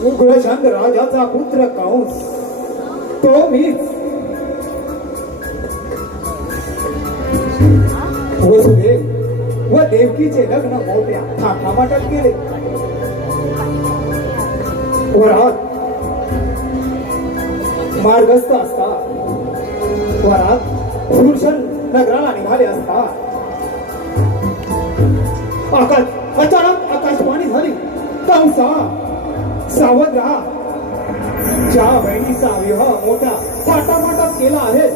उग्रचंद राजाचा पुत्र कंस तो मीच. वसुदेव व देवकीचे लग्न मोठ्या थाटामाटात केले. वरात मार्गस्थ असता वरात सुदर्शन नगराला निघाले असता अचानक आकाशवाणी झाली, कंसा सावध राहा. ज्या बहिणीचा विवाह मोठा थाटामाटात केला आहे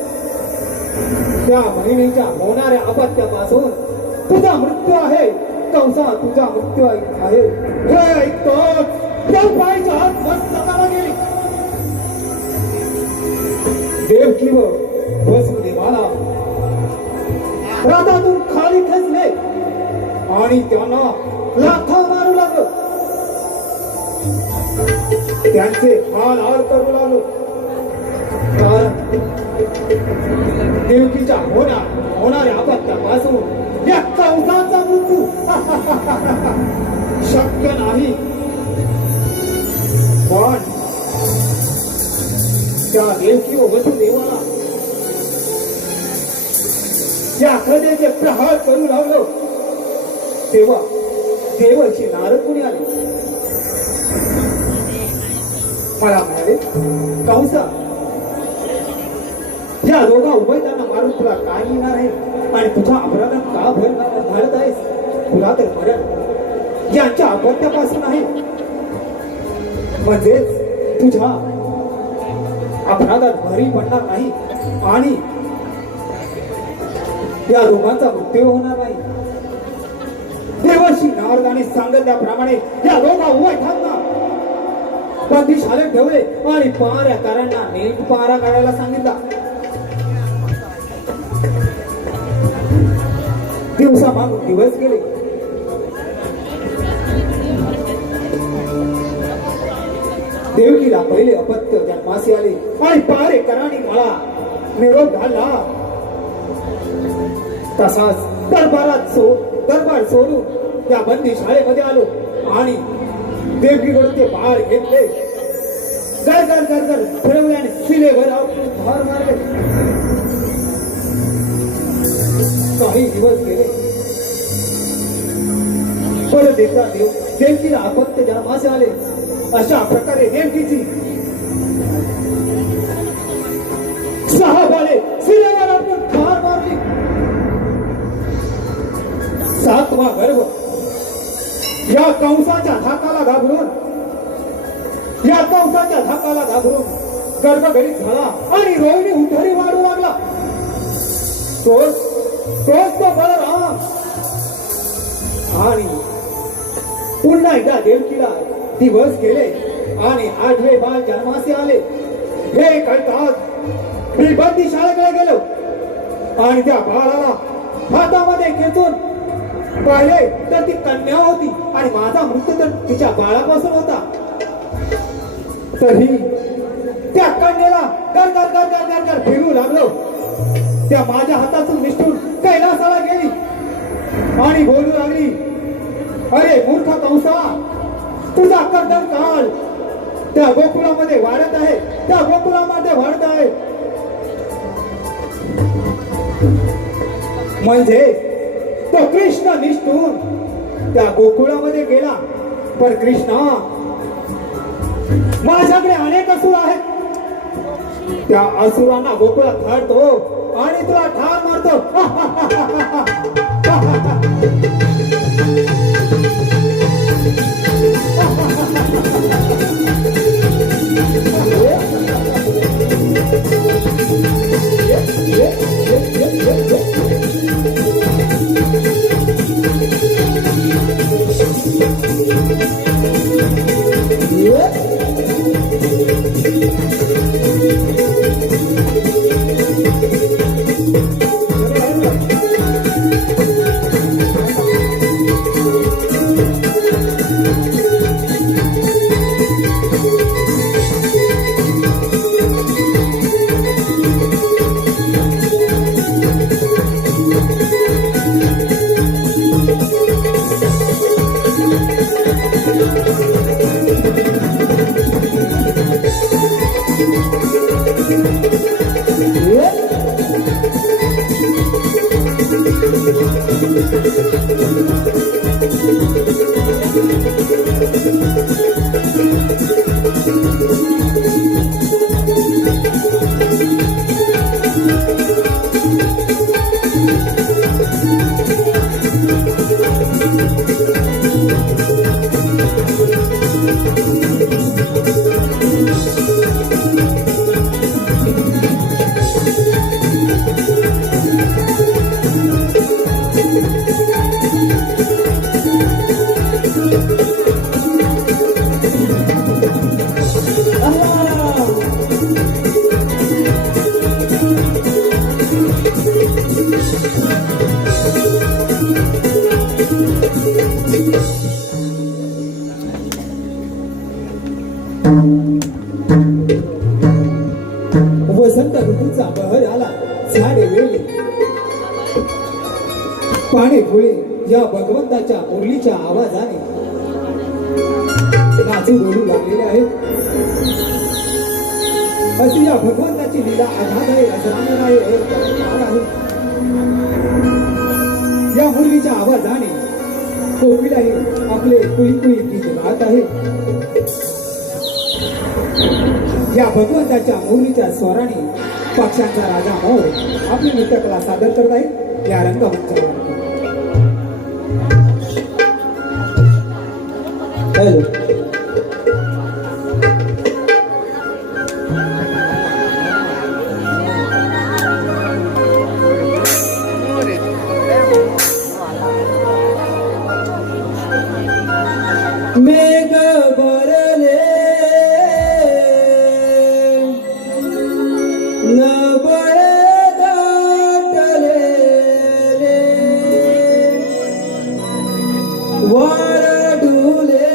त्या बहिणीच्या होणाऱ्या अपत्यापासून तुझा मृत्यू आहे. कंसा तुझा मृत्यू आहे. हे ऐकतोच बाईच्या हात मस्तकाला गेली. देवकी व वसुदेवाला रथातून खाली खेचले आणि त्यांना लाथा मारू लागलो. त्यांचे हाल हाल करू लागलो. देवकीच्या होणाऱ्या अपत्यापासून या कंसाचा मृत्यू शक्य नाही. पण त्या देवकी व वसुदेवाला या हृदयाचे प्रहार करू लागलो तेव्हा देवाची नारद मुनी आले. मला म्हणाले, कंसा या दोघा उभयतांना मारून तुला काय येणार आहे आणि तुझा अपराधात का भर घालत आहेस? तुला तर मरण यांच्या अपत्यापासून आहे. म्हणजेच तुझ्या अपराधात भरी पडणार नाही आणि या दोघांचा मृत्यू होणार नाही. देवाशी नारदाने सांगितल्याप्रमाणे या दोघा उभयतांना बंदीशाळेत ठेवले आणि पहारेकरांना नीट पहारा काढायला सांगितला. दिवसामागून दिवस गेले. देवकीला पहिले अपत्य जन्मासी आले आणि पहारेकरांनी मला निरोप घालला. तसाच दरबार सोडून त्या बंदी शाळेमध्ये आलो आणि देवकीकडून ते बाळ घेतले. गरगर फिरवले आणि शिलेवर धार मारले. काही दिवस गेले. परत एकदा देवकीला अपत्य जन्मास आले. अशा प्रकारे देवकीची 6 बाळे शिलेवर आपण ठार मारली. 7वा गर्भ या कंसाच्या धाकाला घाबरून गर्भगडीत झाला आणि रोहिणी उठारी वाढू लागला. तोच तो बलराम. आणि पुन्हा एकदा देवकीला दिवस गेले आणि 8वे बाळ जन्मासी आले. हे कळतात मी बंदी शाळेकडे गेलो आणि त्या बाळाला हातामध्ये खेचून पाहिले तर ती कन्या होती आणि माझा मृत्यू तर तिच्या बाळापासून होता. तरी त्या कन्याला गर फिरू लागलो. त्या माझ्या हातातून निष्ठून कैलासाला गेली आणि बोलू लागली, अरे मूर्ख कंसा, तुझा कर्दन काळ त्या गोकुळामध्ये वाढत आहे. म्हणजे तो कृष्ण निष्ठून त्या गोकुळामध्ये गेला. पण कृष्णा, माझ्याकडे अनेक असुर आहेत. त्या असुरांना गोकुळात धाडतो आणि तुला ठार मारतो. वसंत ऋतूचा बहर आला, झाडे वेळली, पाने फुले या भगवंताच्या मुरलीच्या आवाजाने नाचू डोलू लागलेले आहेत. अशी या भगवंताची लीला अगाध आहे, अजरामर आहे, अपरंपार आहे. या मुरलीच्या आवाजाने कोकिलाही आपले कुई कुई गीत गात आहे. या भगवंताच्या मुरलीच्या स्वराने पक्षांचा राजा मोर आपली नृत्यकला सादर करत आहे या रंगमंचावर. मेघ भरले नभळ दाटले वार डुले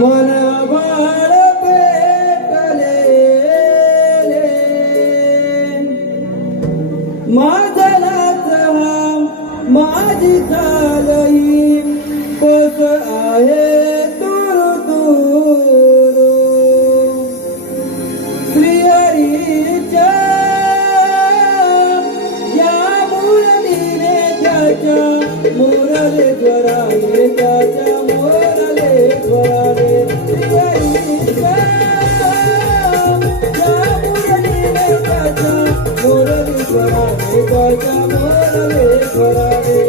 मन बाळ पेटले माझलाच हा माझी चालही कस आहे तुरु तुरु श्रीहरीच्या या मुरलीने त्याच्या मोरले स्वराने त्याच्या मोरले स्वराने श्रीहरीच्या या मुरलीने त्याच्या मोरले स्वराने त्याच्या मोरले स्वराने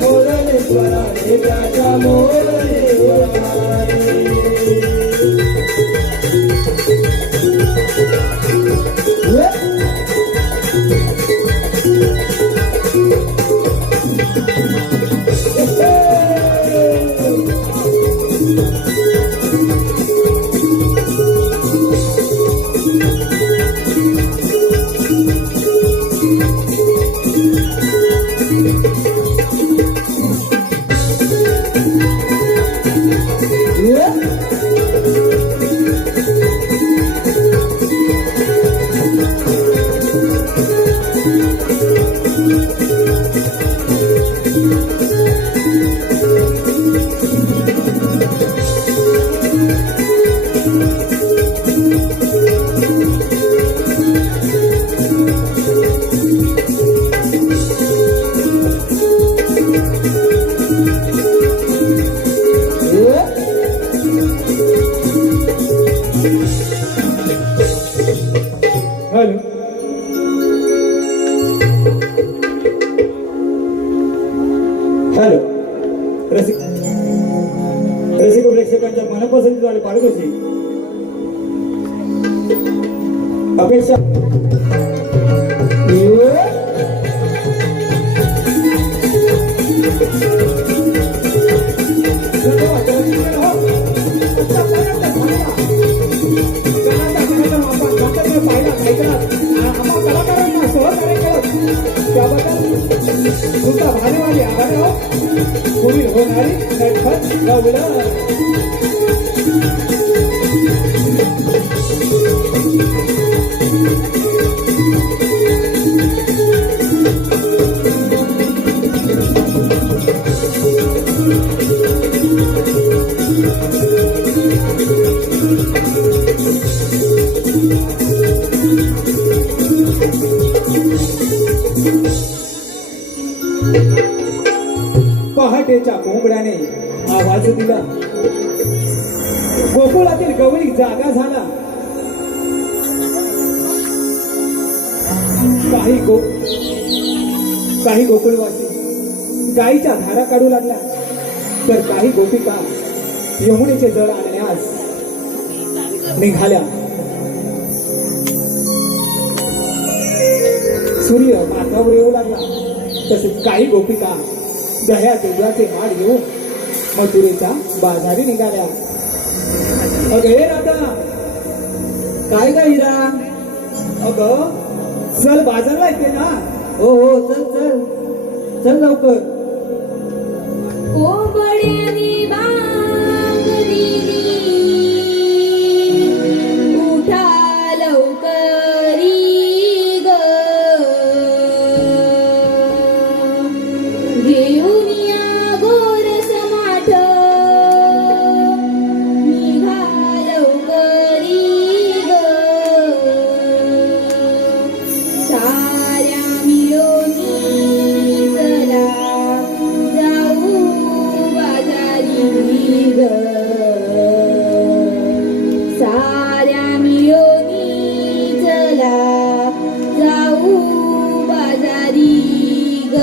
Mora हॅलो हॅलो रसिक प्रेक्षकांच्या मनपसंती झाले पाडोशी अपेक्षा कलाकारांना सहकार्य केलं त्याबद्दल तुमचा भारीवाली आभार आहोत. पुढील होणारी नटखट गवळण पहाटेच्या कोंबड्याने आवाज दिला. गोकुळातील गवळी जागा झाला. काही गोकुळवासी गाईच्या धारा काढू लागल्या तर काही गोपिका यमुनेचे जळ आणण्यास निघाल्या. सूर्य मार्गावर येऊ लागला तसेच काही गोपिका दह्या दुधाचे माड घेऊन मथुरेच्या बाजारी निघाल्या. अगे राधा काय ग हिरा? अग चल बाजारला येते ना. हो हो चल चल चल लवकर. कोंबड्यानी बांगली उठा लवकरी ग घेऊन या गोरस माठ निघा लवकरी ग साऱ्या मिळोनी चला जाऊ बाजारी ग साऱ्या मिळोनी चला जाऊ बाजारी ग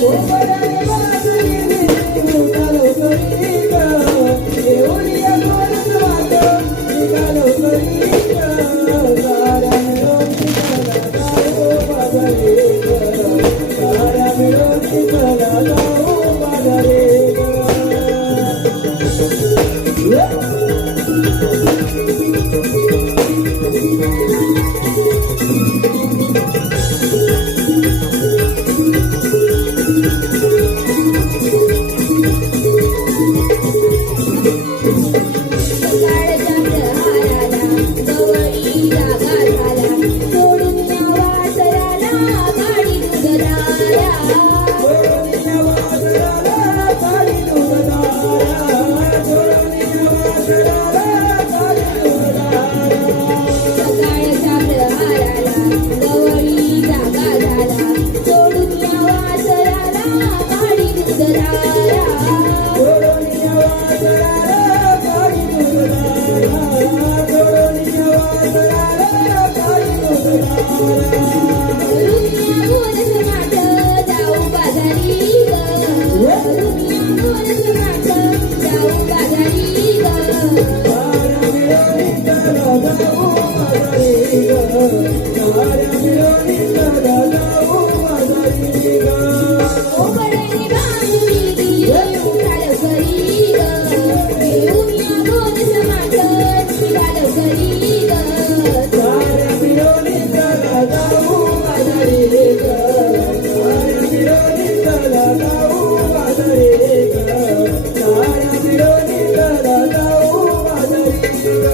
कोंबड्यानी बांगली उठा लवकरी ग घेऊन या गोरस माठ निघा लवकरी ग साऱ्या मिळोनी चला जाऊ बाजारी ग साऱ्या मिळोनी चला जाऊ बाजारी ग मिळून चला जाऊ बाजारी ग साऱ्या मिळून चला जाऊ बाजारी ग ओबडे बांधुनी उठाल करी ग घेऊन या गोरस माठ निघाल करी ग साऱ्या मिळून चला जाऊ बाजारी ग साऱ्या मिळून चला जाऊ बाजारी ग साऱ्या मिळून चला जाऊ बाजारी ग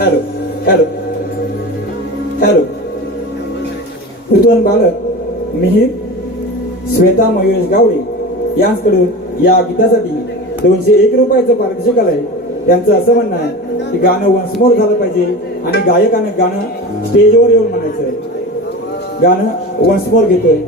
हॅलो हॅलो हॅलो कुतूहल बालक मिहीर श्वेता मयुरेश गावडे यांकडून या गीतासाठी 201 रुपयाचं पारितोषिक आलंय. त्यांचं असं म्हणणं आहे की गाणं वन्समोर झालं पाहिजे आणि गायकाने गाणं स्टेजवर येऊन म्हणायचं आहे. गाणं वन्समोर घेतोय.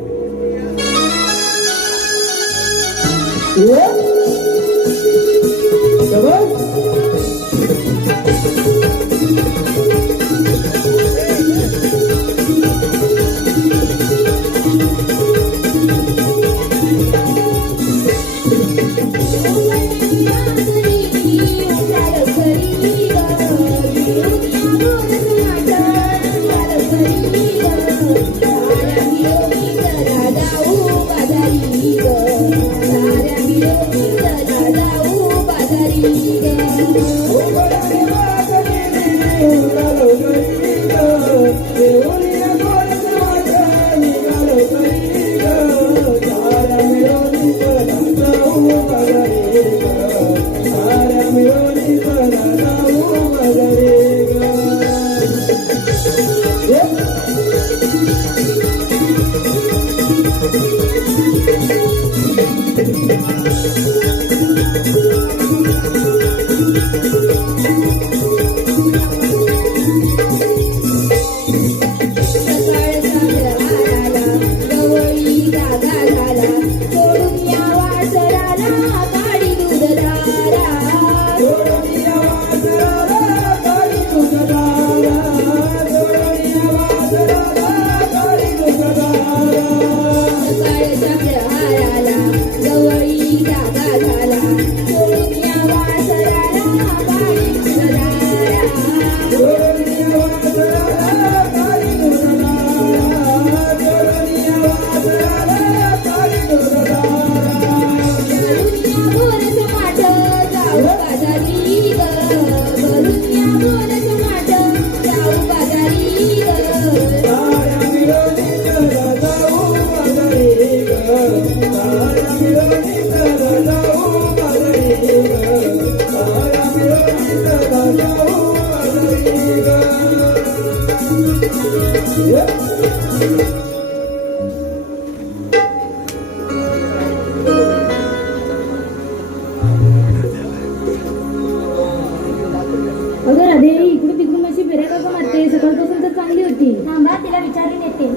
अगं राधे इकडे तिकडून अशी फेऱ्या का मारते सकाळपासून तर चांगली होती. थांबा तिला विचारून येते.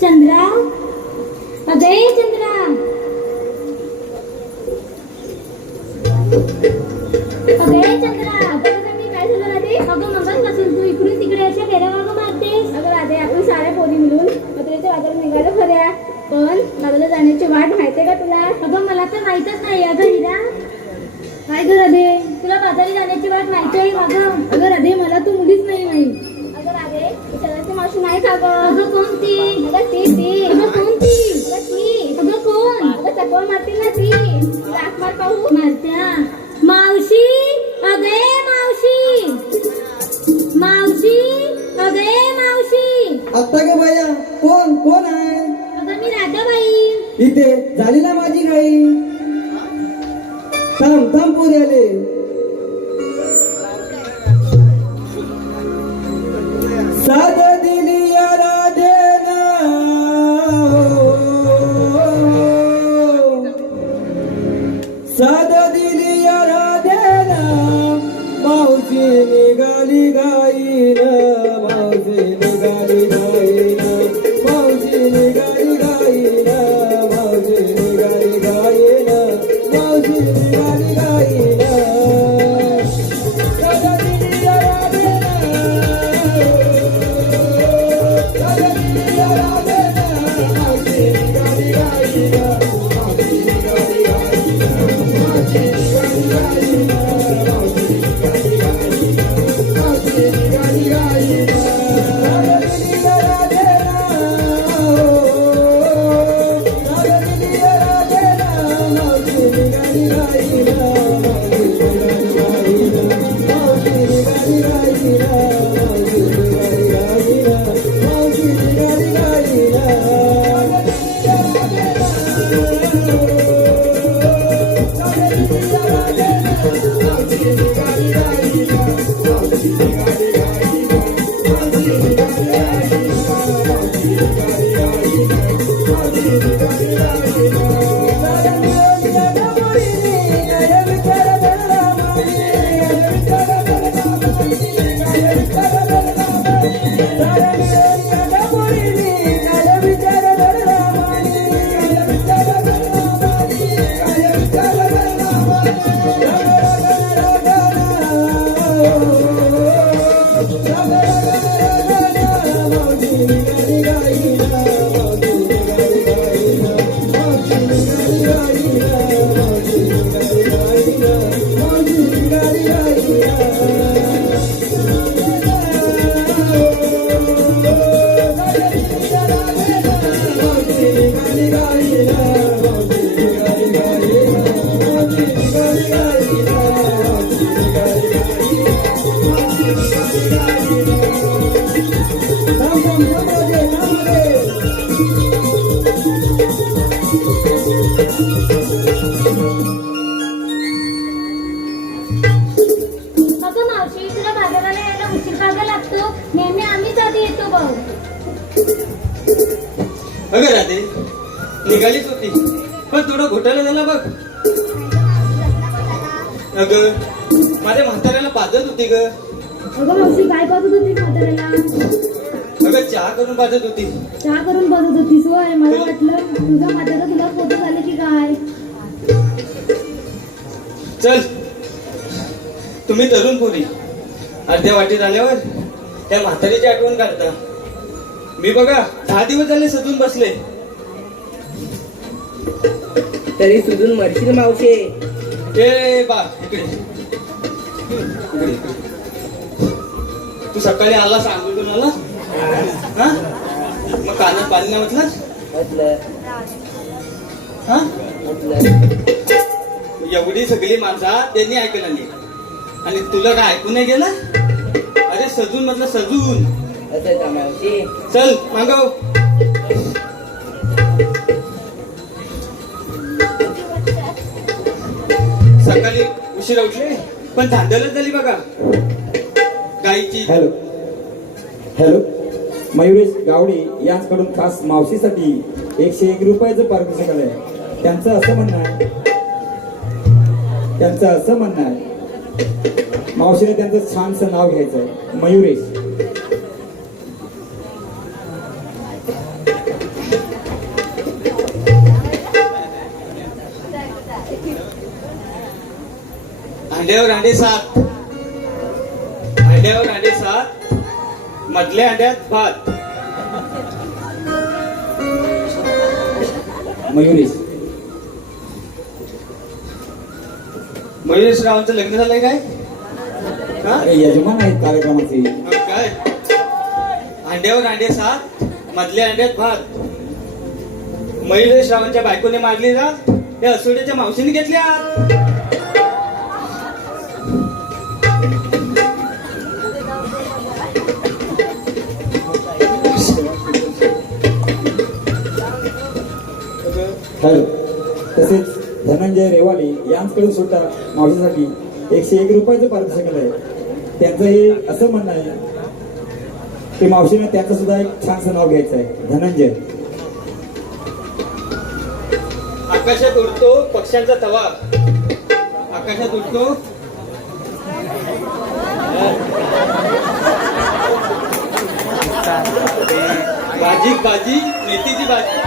चंद्रा अगे चंद्रा अगे चंद्रा आता मी काय झालं राधे? अगं मगाचपासून तू इकडून तिकडे अशा फेऱ्या का मारतेस? अगं राधे आपण साऱ्या पोरी मिळून मथुरेच्या बाजारात निघालो खऱ्या, पण बाजारात जाण्याची वाट माहितीये का तुला? अगं मला तर माहितच नाही. अगं हिरा काय ग राधे, तुला बाजारी जाण्याची वाट माहिती आहे माझं? अगं राधे मला तू मुलीच नाही माहित. अगं राधे शहराची मावशी नाही का गं? अगं कोणती? अगं ती अगं कोणती? अगं ती अगं कोण? अगं चकवा मारतील ना ती. लाख मार पाहू मारत्या. मावशी अगे मावशी मावशी अगे मावशी. आता ग बाया कोण कोण आहे? अगं मी राधाबाई. इथे झाली ना माझी घाई. अगं मावशी तुला बाजाराला यायला उशीर का लागतो? नेहमी आम्हीच आधी येतो बघ. अगं राधे निघालीच होती पण थोडं घोटाळा झाला बघ. अगं माझ्या म्हाताऱ्याला पाजत होती ग. अगं मावशी काय पाहत होती म्हाताऱ्याला? अगं चहा करून पाजत होती. चहा करून बसत होतीस होय? मला वाटलं तुझा म्हातारा तुला फोटो झाले की काय. चल तुम्ही तरुण पोरी अर्ध्या वाटीत आल्यावर त्या म्हातारीची आठवण काढता. मी बघा 10 दिवस झाले सजून बसले. तरी सुजून मरशील मावशे. ए बा इकडे इकडे. तू सकाळी आला सांगून आला हा मग कानात पाणी नाही म्हटलं म्हटलं हा म्हटलं एवढी सगळी माणसा त्यांनी ऐकलं नाही आणि तुला काय ऐकून नाही गेलं. अरे सजून म्हटलं सजून. असं का मावशी? चल मागव. सकाळी उशिरा उठले पण धांदलच झाली बघा गाईची. हॅलो हॅलो मयुरेश गावडे यांच्याकडून खास मावशीसाठी 101 रुपयाचं पारितोषिक आहे. त्यांचं असं म्हणणं आहे मावशीने त्यांचं छानसं नाव घ्यायचं आहे मयुरेश. अंड्यावर अंडे 7 अंड्यावर अंडे 7 मधल्या अंड्यात भात. मयुरेश मयुरेश रावांचं लग्न झालंय काय हा अरे यजमान आहेत कार्यक्रमाचे. मग काय अंड्यावर अंडे 7 मधल्या अंड्यात भात. मयुरेश रावांच्या बायकोने मारली ना त्या असोड्याच्या मावशीने घेतल्या. हॅलो तसेच धनंजय रेवाले यांच्याकडून सुद्धा मावशीसाठी 101 रुपयाचं पारितोषिक आहे. त्यांचं हे असं म्हणणं आहे की मावशीने त्यांचं सुद्धा एक छानसं नाव घ्यायचं आहे धनंजय. आकाशात उडतो पक्ष्यांचा तवा. आकाशात उडतो भाजी भाजी मेथीची भाजी.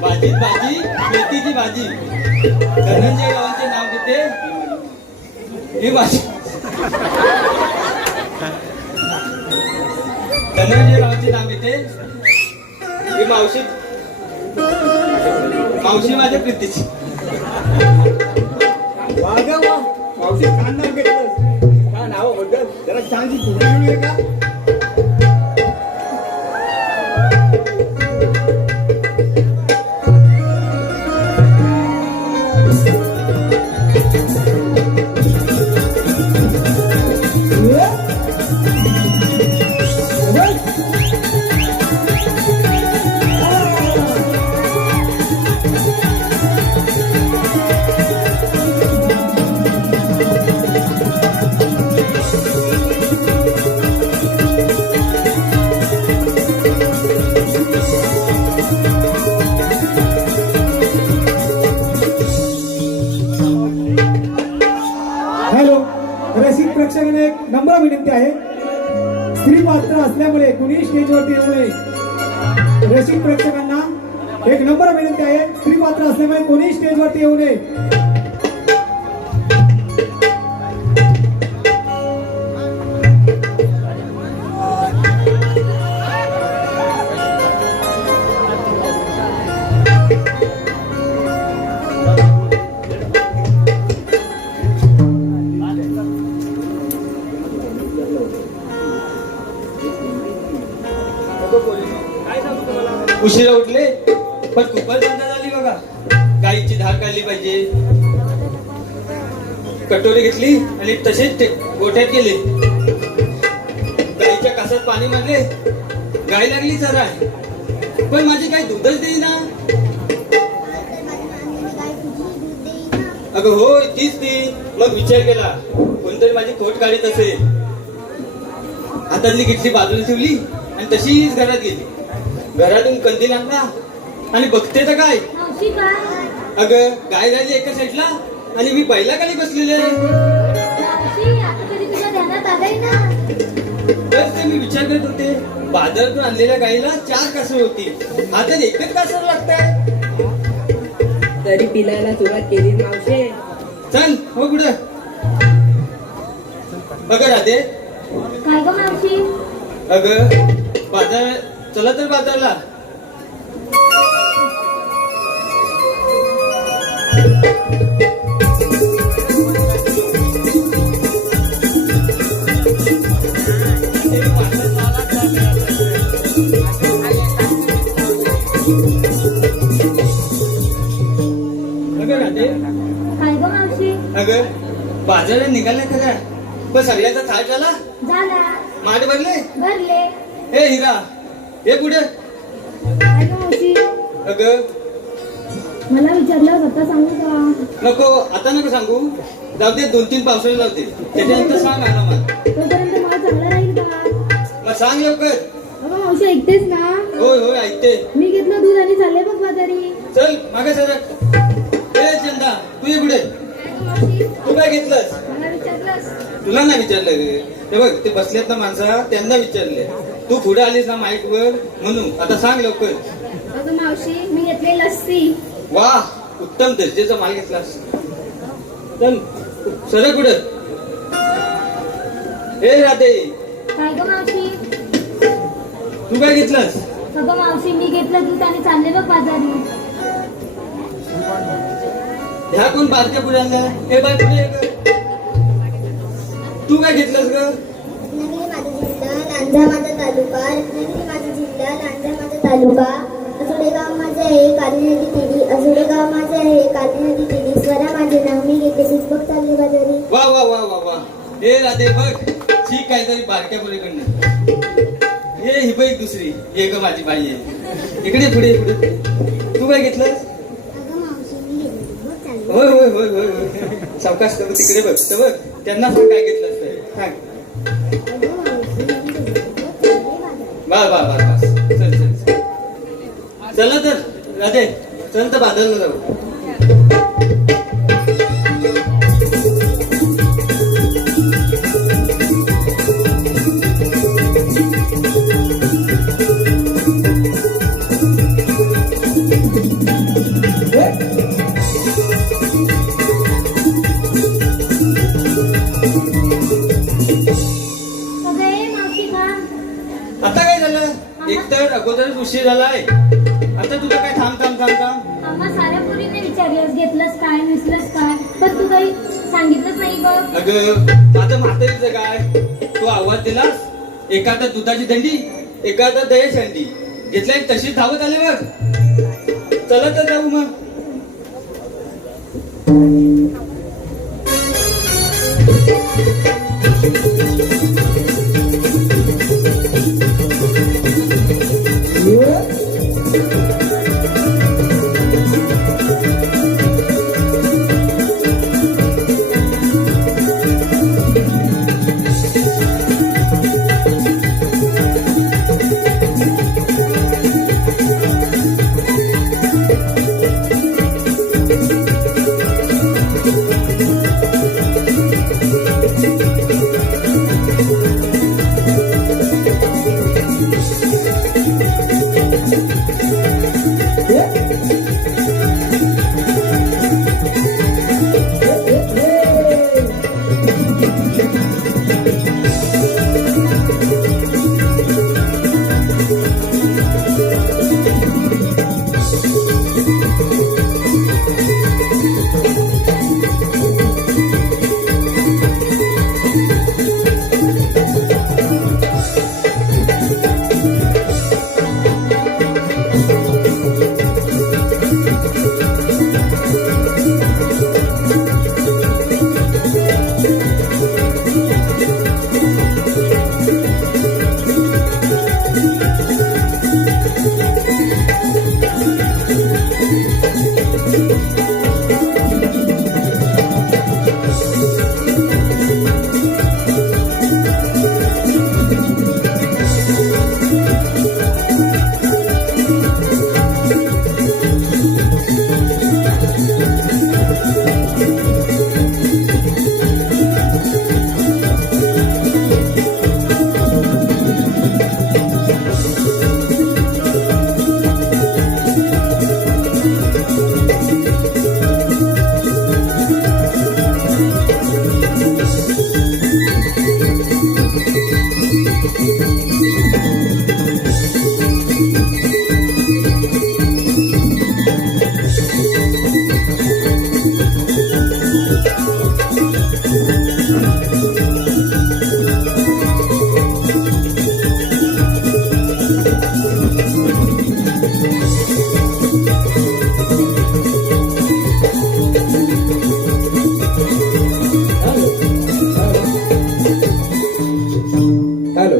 भाजीत भाजी मेथीची भाजी. धनंजय रावांचे नाव घेते ही भाजी. धनंजय रावांचे नाव घेते ही मावशी. मावशी माझ्या प्रीतीची. मावशी छान नाव घेतलं. का नावाबद्दल जरा छानशी फुगडी मिळूया का? हॅलो, रसिक प्रेक्षकांना एक नम्र विनंती आहे. स्त्री पात्र असल्यामुळे कुणी स्टेजवरती येऊ नये. रसिक प्रेक्षकांना एक नम्र विनंती आहे. स्त्री पात्र असल्यामुळे कोणी स्टेजवरती येऊ नये. उशिरा उठले पण खूपच धंदा झाली बघा. गाईची धार काढली पाहिजे. कटोरी घेतली आणि तसेच गोठ्यात गेले. गाईच्या कासात पाणी मारले. गाय लागली चरा, पण माझी गाय दूधच देईना. अगं हो, तीच ती. मग विचार केला कोणतरी माझी खोट काढीत असेल. हातातली किटली बाजूला ठेवली आणि तशीच घरात गेली. घरातून कंदील आणला आणि बघते तर काय, मावशी काय अगं गाय राहिली एका साईडला आणि मी पहिला खाली बसलेले. मावशी आता तरी तुझ्या ध्यानात आलंय ना. तर ते मी विचार करत होते, बाजारातून आणलेल्या गाईला 4 कासर होती, हातात एकच कासर लागतंय. तरी पिलायला सुरुवात केली मावशे. चल हो पुढं. अगं राधे, काय ग मावशी? अगं बाजार, चला तर बाजारला. अगं राधे, काय ग मावशी? अगं बाजारात निघाला खरा, पण सगळ्याचा थाट झाला. झाला. माठ भरले. भरले. हे हिरा, हे पुढे. काय ग मावशी? अगं मला विचारलं स्वतः सांगू का? नको, आता नको सांगू. जाऊ दे, 2-3 पावसाळे लावते, त्याच्यानंतर सांग आला मग. तोपर्यंत मला चांगला राहील का? मग सांग लवकर. अगं मावशी ऐकतेस ना? होय होय ऐकते. मी घेतलं दूध आणि चालले बघ बाजारी. चल मागे सरक. ए चंदा, तू ये पुढे. काय ग मावशी? तू काय घेतलंस? मला विचारलंस? तुला नाही विचारलं गे. ते बघ, ते बसलेत ना माणसा, त्यांना विचारले. तू पुढे आलीस ना माईक वर म्हणून. आता सांग लवकर. अगं मावशी, मी घेतली लस्सी. वा, उत्तम दर्जेचा माल घेतलास. चल सरक पुढे. ए राधे, काय ग मावशी? तू काय घेतलंस? अगं मावशी, मी घेतलं दूध आणि चालले बघ बाजारी. ह्या कोण बारक्या पुढे आणल्या? हे बाय पुढे ये ग. तू काय घेतलंस ग? रत्नागिरी माझा जिल्हा, लांजा माझा तालुका. रत्नागिरी माझा जिल्हा, लांजा माझा तालुका. असोडे गाव माझे आहे, काली नदी तिडी. असोडे गाव माझे आहे, काली नदी तिडी. स्वरा माझे नाव, मी घेते दूध बघ चालले बाजारी. वा वा वा वा वा. हे राधे बघ, ठीक काहीतरी बारक्या पुढेकडनं. हे ही बाई दुसरी, हे ग माझी बाई आहे. इकडे पुढे पुढे. तू काय घेतलंस? अगं मावशी, मी घेते दूध बघ चालले. होय होय होय होय होय. सावकाश करू, तिकडे बघ. तर बघ, त्यांना सांग काय घेतलंस ते. सांग. अगं मावशी, मी घेते दूध बघ चालले बाजारी. बा बा बा बस. चल चल चल. चला तर राधे, चल तर बाजारला जाऊ. अगं ए मावशी खा. आता काय झालं? एकतर अगोदरच उशीर झालाय. आता तुझं काय थांब थांब थांब थांब. आम्हा साऱ्या पोरींनी विचारलंस घेतलंस काय नसलंस काय, पण तू काही सांगितलंच नाही बघ. अगं माझं म्हातारीचं काय, तू आवाज दिलास. एका हातात दुधाची दंडी, एका हातात दह्याची हंडी घेतल्या, तशी धावत आले बघ. चला तर जाऊ मग. हॅलो,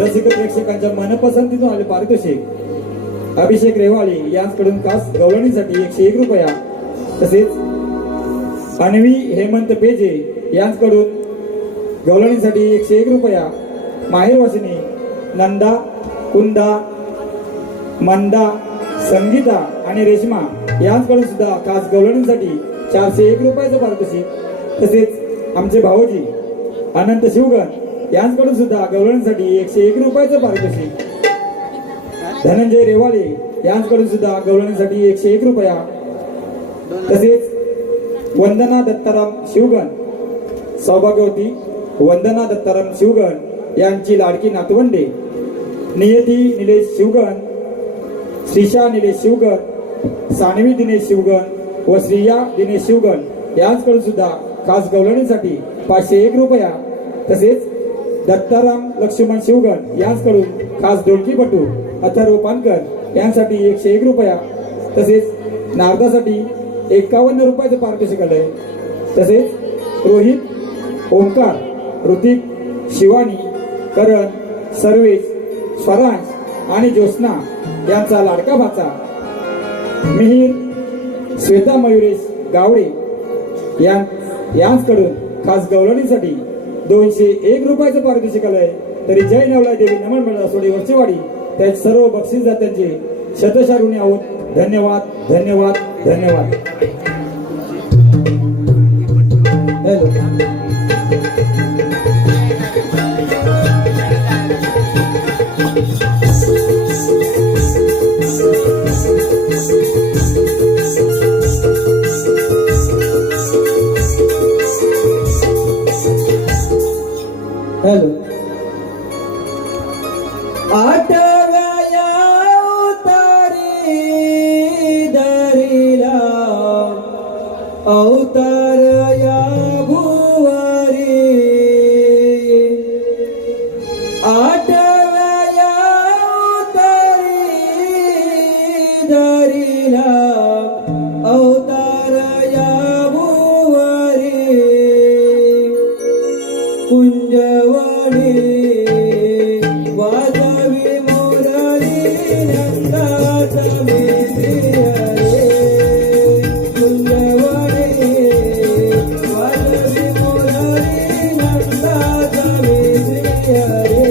रसिक प्रेक्षकांच्या मनपसंतीतून आले पारितोषिक अभिषेक रेवाळे यांच्याकडून खास गवळणीसाठी 101 रुपया, तसेच अन्वी हेमंत पेजे यांच्याकडून गवळणीसाठी 101 रुपया, माहेरवासिनी नंदा, कुंदा, मंदा, संगीता आणि रेश्मा यांच्याकडून सुद्धा खास गवळणीसाठी 401 रुपयाचं पारितोषिक, तसेच आमचे भाऊजी अनंत शिवगण यांच्याकडून सुद्धा गवळणीसाठी 101 रुपयाचं पारितोषिक, धनंजय रेवाळे यांच्याकडून सुद्धा गवळणीसाठी 101 रुपया, तसेच वंदना दत्ताराम शिवगण, सौभाग्यवती वंदना दत्ताराम शिवगण यांची लाडकी नातवंडे नियती निलेश शिवगण, श्रीषा निलेश शिवगण, सानवी दिनेश शिवगण व श्रिया दिनेश शिवगण यांच्याकडून सुद्धा खास गवळणीसाठी 501 रुपया, तसेच दत्ताराम लक्ष्मण शिवगण यांच्याकडून खास ढोलकीपटू अथर्व पानकर यांसाठी 101 रुपया, तसेच नारदासाठी 51 रुपयाचं पारितोषिक आलंय, तसेच रोहित, ओंकार, ऋतिक, शिवानी, करण, सर्वेश, स्वरांश आणि ज्योत्स्ना यांचा लाडका भाचा मिहीर, श्वेता मयुरेश गावडे यांच्याकडून खास गवळणीसाठी 201 रुपयाचं पारितोषिक आलंय. तरी जय नवला देवी नमन मंडळ सोडे वरचेवाडी त्या सर्व बक्षीस दात्यांचे शतशः ऋणी आहोत. धन्यवाद, धन्यवाद, धन्यवाद. हॅलो, हॅलो, आठव्या अवतारी दरीला अवतार या भुवारी, आठव्या अवतारी दरीला अवतार या भुवारी, कुंजवाणी वाजवी मोरारी नंदाचा मेदिया रे, कुंजवाणी वाजवी मोरारी नंदाचा मेदिया रे,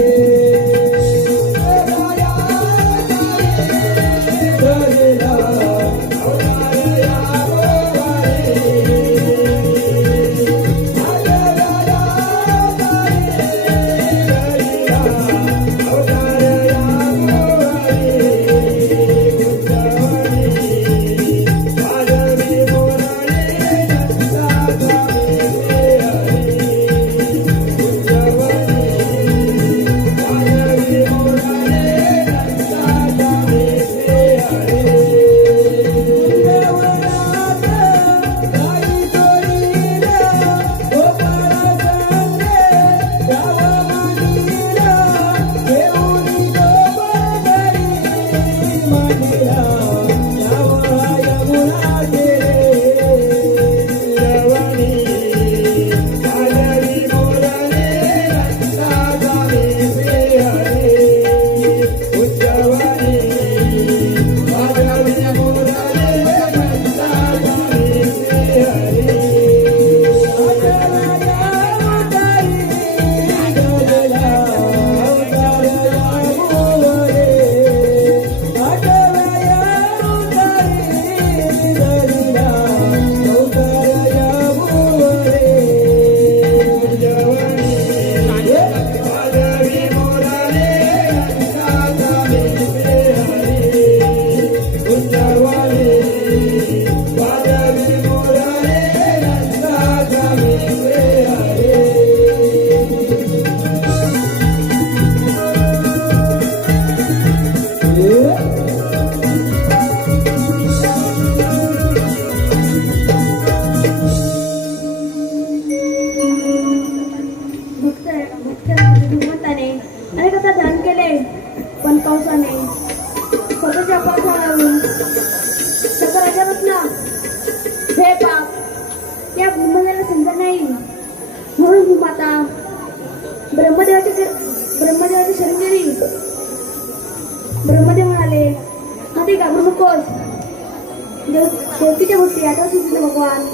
शेवटीच्या गोष्टी आता श्रीकृष्ण भगवान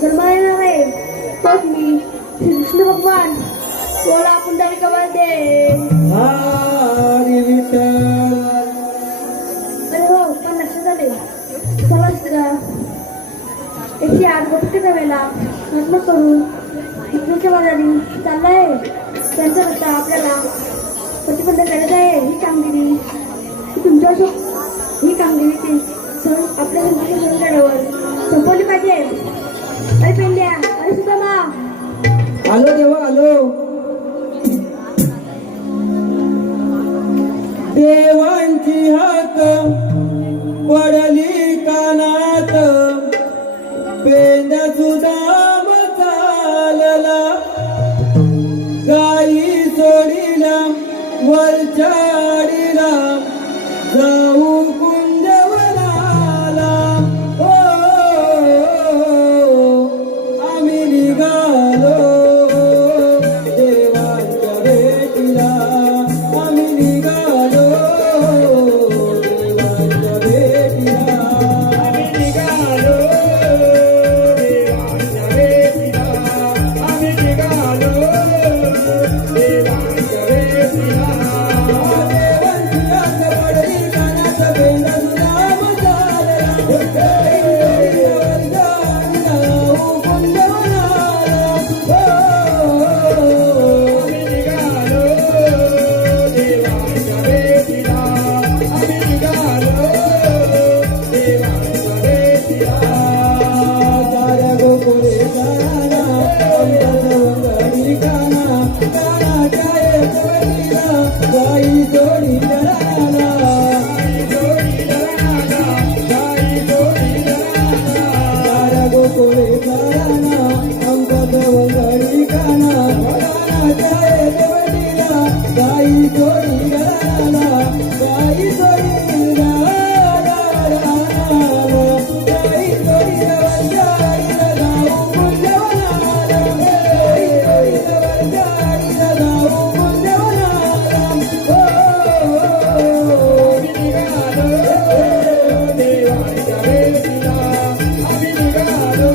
जन्माला येणार आहे तोच मी श्रीकृष्ण भगवान बोला पुंडलिक वरदे. हरी विठ्ठल. अरे हो पण लक्षात आले चला 108 गोष्टीचा वेळेला नटमट करून विष्णूच्या बाजारी चाललाय त्यांचा रस्ता आपल्याला प्रतिबंध करायचा आहे. ही कामगिरी तुमच्या ही कामगिरी ते सण आपल्या संपूर्ण सणकारावर संपवली पाहिजे. अरे पेंड्या अरे सुदामा आलो देवा आलो. देवांची हाक पडली कानात पेंड्या सुदाम चालला गाई सोडीला वरचाडीला जाऊ कुंजवनाला. ओ आम्ही निघालो देवांच्या भेटीला. आम्ही निघालो देवांच्या भेटीला. आम्ही निघालो देवांच्या भेटीला. आम्ही निघालो देवांच्या भेटीला. देवांची हाक पडली कानात पेंड्या सुदाम चालला गाई वरचाडीला जाऊ कुंजवनाला. आम्ही निघालो देवांच्या भेटीला. आम्ही निघालो देवांच्या भेटीला. साऱ्या गोकुळे जाना आमच्या सवंगडी गाना गानाच्या एकवटीला गाई जोडी जनाला. गाई जोडी जनाला. गाई जोडी जनाला. साऱ्या गोकुळे जाना आमच्या सवंगडी गाना गानाच्या एकवटीला गाई जोडी जनाला. गाई जोडी जनाला. गाई जोडी जनाला जाऊ कुंजवनाला. गाई जोडी जनाला जाऊ कुंजवनाला. आम्ही निघालो देवांच्या भेटीला. आम्ही निघालो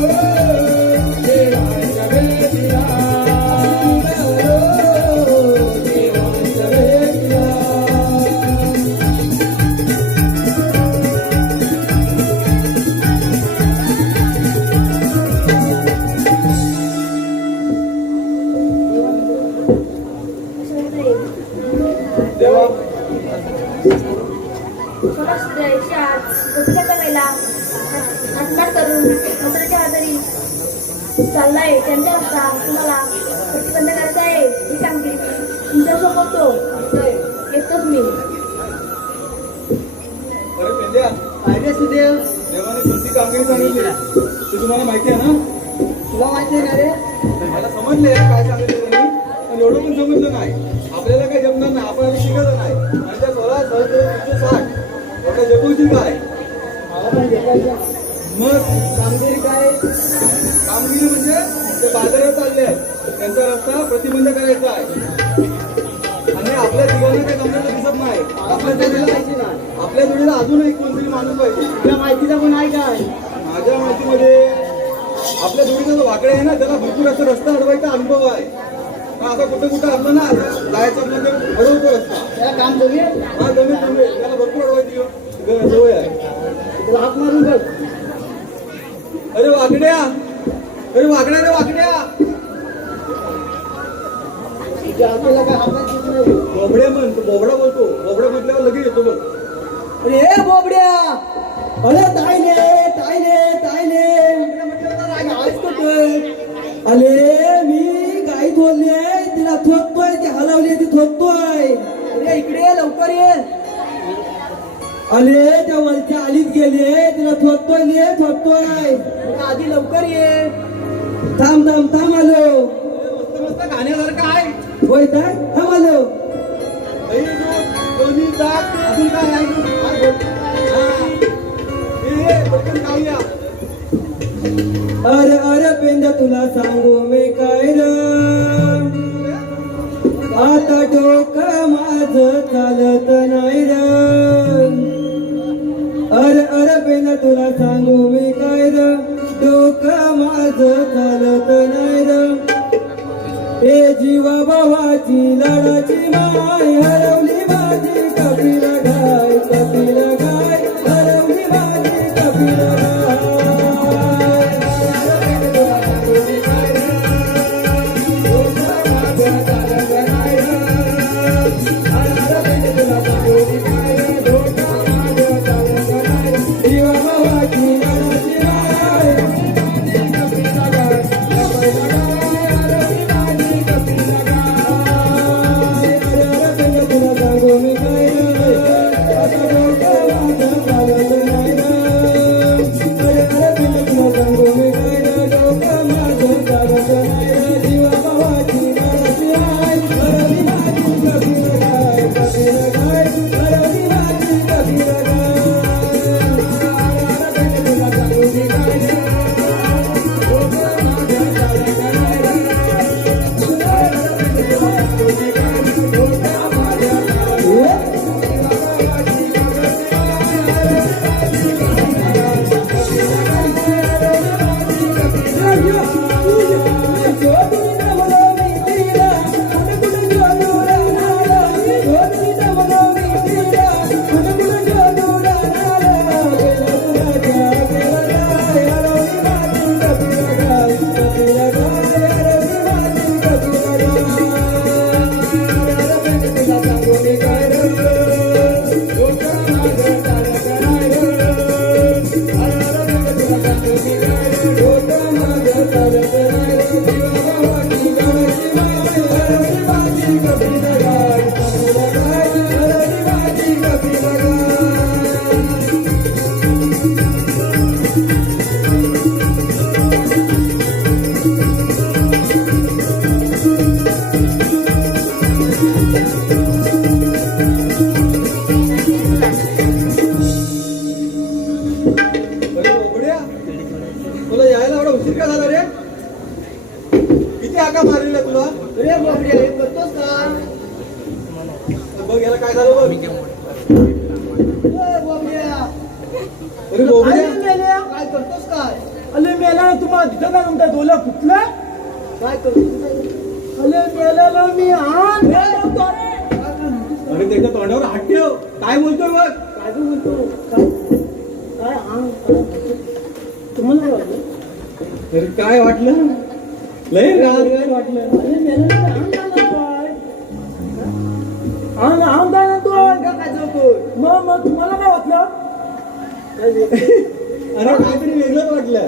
देवांच्या भेटीला. आम्ही निघालो देवांच्या भेटीला. देवा चाललाय त्यांच्या रस्ता तुम्हाला प्रतिबंध करायचा आहे. ही कामगिरी तुमच्यासोबत येतोच मी. अरे पेंड्या काय रे सुदेव देवाने कोणती कामगिरी सांगितली ते तुम्हाला माहिती आहे ना? तुला माहिती आहे का रे? मला समजले काय सांगितलं त्यांनी पण एवढं पण समजलं नाही. आपल्याला काही जमणार नाही. आपण शिकत नाही आणि त्या 16 एवढं जगवतील काय? मग कामगिरी काय? कामगिरी म्हणजे ते बाजारात चालले आहेत त्यांचा रस्ता प्रतिबंध करायचा आहे. आणि आपल्या तिघांना काही जमण्याचं दिसत नाही. आपल्या जोडीला अजून एक कोणतरी माणूस पाहिजे. तुला माहितीचा पण आहे काय? माझ्या माहितीमध्ये आपल्या जोडीचा जो वाकडे आहे ना त्याला भरपूर असं रस्ता अडवायचा अनुभव आहे. आता कुठं कुठं असलं ना जायचं म्हणजे अडवतो रस्ता. त्याला काम जमेल. हा जमेल जमेल. त्याला भरपूर अडवायची सवय आहे. त्याला हात मारून बघ. अरे वाकड्या. अरे वाकड्या रे वाकड्या. आपल्याला काय आपल्या बोबड्या म्हण. बोबडा बोलतो. बोबडा म्हटल्यावर लगेच येतो बघ. अरे हे बोबड्या. अरे ताईले ताईले ताईले अरे मी गाई धोरली तिला थोपतोय ती हलवली ती थोपतोय. अरे इकडे लवकर ये. अरे त्या वरच्या आलीत गेले तिला थोपतोय थोपतोय. आधी लवकर ये. थांब थांब थांब आलो. मस्त मस्त गाण्यासारखं आहे. होय काय थांब आलो. अजून काय आहे? अरे अरे पेंड्या तुला सांगू मी काय र आता डोकं माझं चालत नाही र. अरे अरे पेन तुला सांगू मी काय र डोकं माझं चालत नाही र हे जीवा भावाची लाडाची माय हरवली माझी कपिला गाय हरवली माझी कपिला तुला यायला एवढा उशीर का झाला रे? किती हाका मारलेला तुला? अरे बापरे, करतोस का? बघ याला काय झालं बघ. अरे बापरे, काय करतोस काय? अले मेला तुम्हाला तिथं काय म्हणता डोला फुटला काय करतोस? अले मेल्याला मी आण अरे त्याच्या तोंडावर हात ठेव. काय बोलतोय बघ? काय तू बोलतो काय आण तुम्हाला काय वाटलं अरे काय वाटलं? लय राग वाटलं. अरे मेल्याला आण काय आण आण ना तू काय चौकोय? मग तुम्हाला काय वाटलं अरे काहीतरी वेगळंच वाटलं.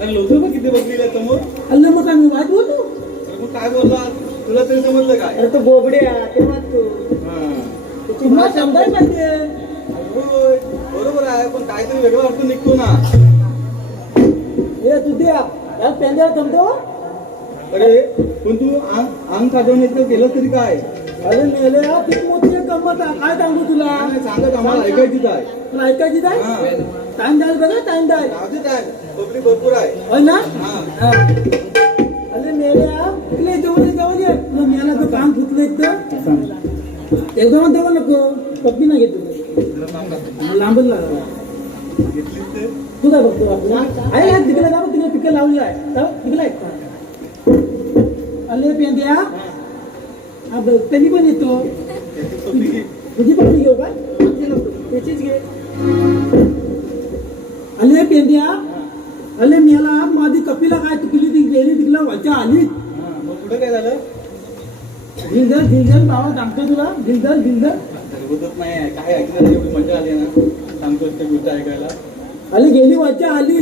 अरे लोक बघ किती बसलेले समोर. अल्ले मग आम्ही वाईट बोलतो अरे मग काय बोलला? तुला तरी समजलं काय? अरे तो बोबड्या ते वाटतो तुम्हाला समजाय पाहिजे होय, बरोबर आहे, पण काहीतरी वेगळं वाटतं निघतो ना. हे तू द्या यात पेंड्या जमतो अरे पण तू अंग काढवण्याचं केलं तरी काय? अरे मेले किती मोठी गंमत आहे काय सांगू तुला काय सांगत आम्हाला ऐकायचीच आहे. तुला ऐकायची काय हा. टाइम द्याल बघा टाइम द्याल राहूच आहे, पब्लिक भरपूर आहे. होय ना हा. हा. अरे मेल्या इकडे जवळ ये मग मेला तो काम फुटलं एक तर एकदम जवळ नको पप्पी नाही घेतो लांबच लागला तू काय बघतो आपला आहे ना तिकडे जाऊ तिकडे पिकं लावली आहे जाऊ तिकडे आहे अरे पेंद्या हा बघ त्यांनी पण येतो तुझी पप्पी घेऊ का त्याचीच घे अले पेंद्या अले मेला माझी कपिला काय तुकली ती गेली तिकडला वचा आली हा, मग पुढे काय झालं? झिंजर बाबा सांगतो तुला झिंजर होतच नाही. काय ऐकलं नाही, एवढी मजा आली ना. सांगतो त्या गोष्ट ऐकायला. अरे गेली वचा आली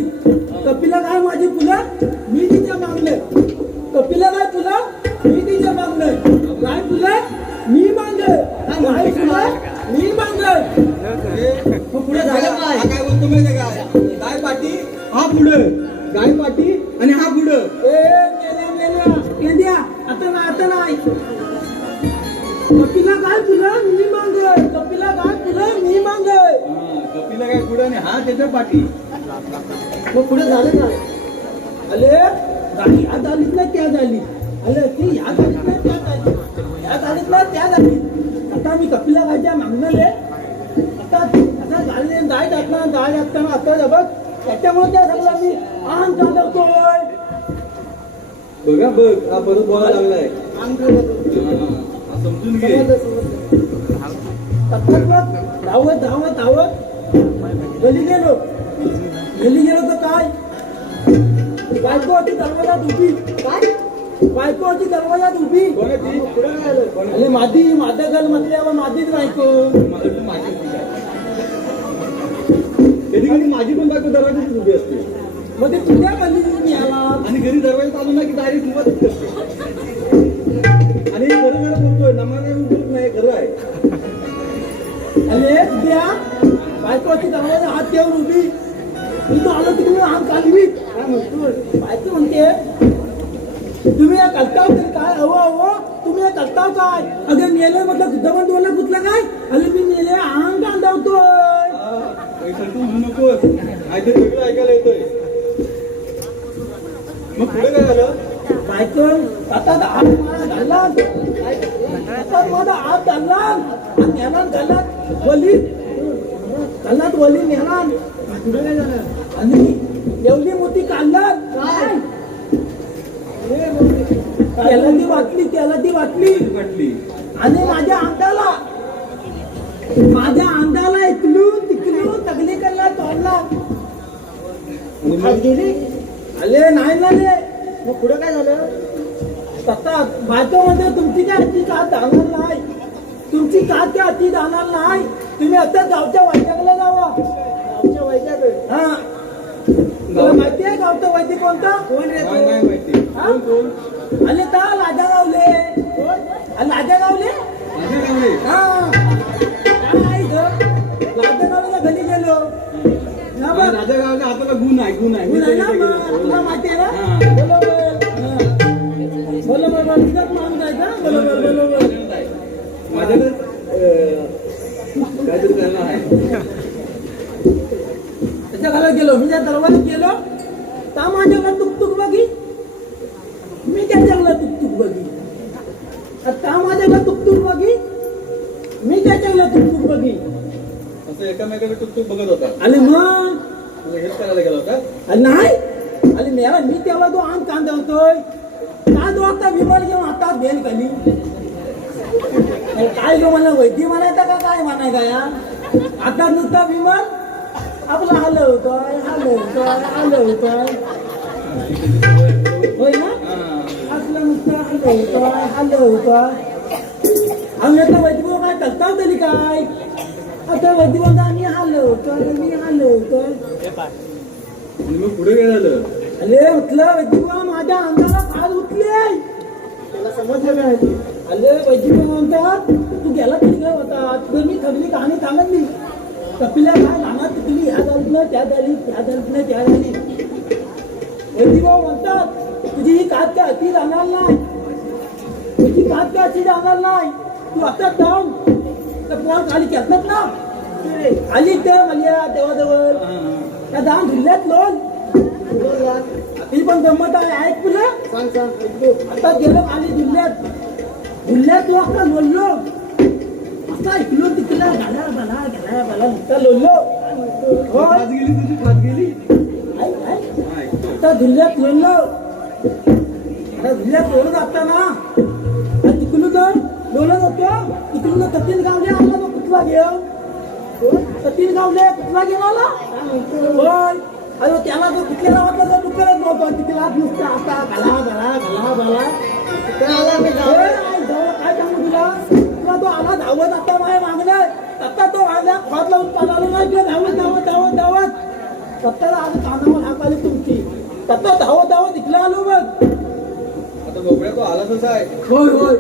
कपिला काय माझी फुलं मी तिच्या मागले कपिला काय फुलं मी तिच्या मागले काय फुलं मी मागले काय फुलं मी मागले मग पुढे झालं काय? हा काय बोलतो माहिती काय? गाय पाटी हा पुढं, गाय पाटी आणि हा पुढं. पेंद्या आता नाही कपिला काय फुलं मी मागले कपिला काय फुलं मी मागले हा, कपिला काय पुढं आणि हा त्याच्या पाठी. मग पुढे झालं काय अले गाडी ह्या झालीत ना त्या झाली अरे ती ह्या झालीत ना त्या झाली ह्या झालीत ना त्या झाली आता मी कपिला गायच्या मागणारे आता झाले गाय असताना डाळ असताना आता बघ त्याच्यामुळे त्या सगळं मी आम चालवतोय. बघा बघ हा परत बोलायला लागलाय. आम चालवतोय. हा, समजून घे. धावत धावत धावत गली गेलो तर काय बायको होती दरवाजात उभी. काय बायको होती दरवाजात उभी. कोणाची? अरे माझ्या घर म्हटल्यावर माझीच बायको. कधी कधी माझी पण बायको दरवाजाची उभी असते मग ते तुझ्या गल्ली आला आणि घरी दरवाजा चालू ना की डायरेक्ट सुरुवातच करते. आणि खरं खरं बोलतोय नमाने बोलत नाही खरं आहे. अरे उद्या बायकोची दरवाजा हात ठेवून उभी. मी तो आलो तिकडे हात चालवी. काय म्हणतो बायको म्हणते तुम्ही या करताव तरी काय तुम्ही या करताव काय. अगं मेलं म्हटलं सुद्धा पण बोलला कुठलं काय. अरे मी मेले अंग कांदावतोय. म्हणू नकोस नाही ते सगळं ऐकायला येतोय. मग पुढे काय झालं? बायको आता हात मला घालला. आता माझा हात घालला आणि ज्ञानात घालत वली घालत वली ज्ञानात. पुढे काय झालं? आणि एवढी मोठी कांदा काय त्याला ती वाटली आणि माझ्या अंगाला इकलून तिकलून तगली करला तोडला. गेली अले नाही ना रे. मग पुढे काय झालं? आता बायको म्हणजे तुमची काय हाती कात जाणार नाही. तुमची कात काय हाती जाणार नाही. तुम्ही आता गावच्या वैद्याकडे जावा. गावच्या वैद्याकडे हा तुला माहिती आहे गावचा वैद्य कोणता? कोण रे तो? नाही माहिती. कोण? आणि त्या लाजा गावले. लाजा गावले हा काय लाजा गावला घरी गेलो. राजा गावाचा आपल्याला गुण आहे. गुण आहे ना मग तुला माहिती आहे ना. बरोबर तिथंच माणूस आहे का. बरोबर माझ्याकडे काहीतरी करणं आहे. त्याच्या घरात गेलो मी त्या दरवाजात गेलो का माझ्याकडे तुकतुक बघी. मी त्याच्याकडे तुकतुक बघी. का माझ्याकडे तुकतुक बघी. मी त्याच्याकडे तुकतुक बघी. असं एकामेकाला टुकटुक बघत होता. आणि मग तुला हेच करायला गेला होता. नाही आणि मी त्याला तो आम कांदा होतोय. कांद वाजता विमान घेऊन हातात बेल खाली. काय गो मला वैद्य म्हणायचा का काय म्हणायचा या. आता नुसता विमान आपला हलवतोय होय ना. असलं नुसतं हलवतोय. आम्ही आता वैद्य काय करता तरी काय. आता वैद्य म्हणता मी हलवतोय. आणि मग पुढे काय झालं? अरे म्हटलं वैद्य माझ्या अंगाला फार उठले. त्याला समजलं काय. अरे वैद्य म्हणतात तू गेला तिकडे होता. तुझं मी सगळी कहाणी सांगितली. कपिला काय राहणार तिकली ह्या झाली त्या झाली. वैद्य म्हणतात तुझी ही कात काय अति जाणार नाही. तुझी कात काय अति जाणार नाही. तू आता जाऊन तर पोर खाली घेतात ना खाली ते मला देवाजवळ त्या दाम जिल्ह्यात लोन ती पण गंमत आहे. ऐक तुला आता गेलो खाली जिल्ह्यात तू आता लोणलो आता ऐकलो तिकडला घाला नुसता लोणलो. खात गेली तुझी खात गेली. आता जिल्ह्यात लोणलो. आता जिल्ह्यात लोणत असताना तिकडून लोणत होतो. तिकडून सतीन गावले आला तो कुठला घेऊ. सतीन गावले कुठला घेऊन आला होय. अरे त्याला तो कुठल्या गावातला जर दुकानात नव्हतो. तिथे आज नुसतं आता घाला काय सांगू तुला तो आला धावत आता माझ्या मागण्या. आता तो आला खोत लावून पालालो नाही. धावत सत्ताला आज कानावर हाक आली तुमची. आता धावत इकडे आलो बघ. आता बघूया तो आला तसा आहे. होय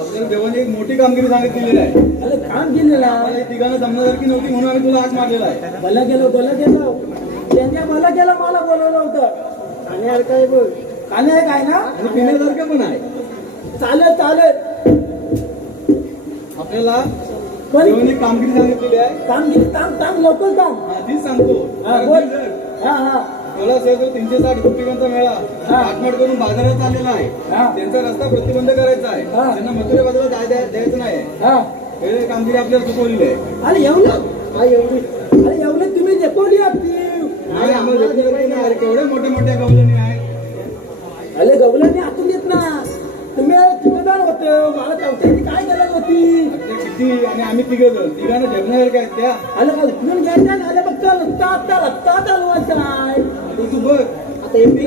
आपल्याला देवाने एक मोठी कामगिरी सांगितलेली आहे. अरे काम केलेला मला तिघांना जमण्यासारखी नव्हती म्हणून आम्ही तुला हाक मारलेला आहे. मला गेलो त्यांच्या मला बोलवलं होतं. कान्यासारखं आहे बघ. कान्या काय ना आणि पिण्यासारखं पण आहे. चालेल आपल्याला पण देवाने एक कामगिरी सांगितलेली आहे. काम लवकर काम. हा तीच सांगतो. हा बोल. हा मला सहज 360 गोपिकांचा मेळा आटमाट करून बाजारात आलेला आहे. त्यांचा रस्ता प्रतिबंध करायचा आहे. त्यांना मथुरे बाजारात द्यायचं नाही. हे कामगिरी आपल्याला चुकवलेली आहे. अरे एवढं तुम्ही झेपवली आपली नाही आम्हाला झोपण्यासारखं नाही. केवढे मोठे मोठे गवलणी आहेत. अरे गवलांनी आतून येत ना तुम्ही ठेकेदार होते मला चौथ्याची काय गरज होती आपल्या किती आणि आम्ही तिघांना झेपण्यासारखं आहेत त्या. आलं का उचलून घ्यायचं आलं बघ चल रस्ता चालवायचा आहे तू बघ आता येते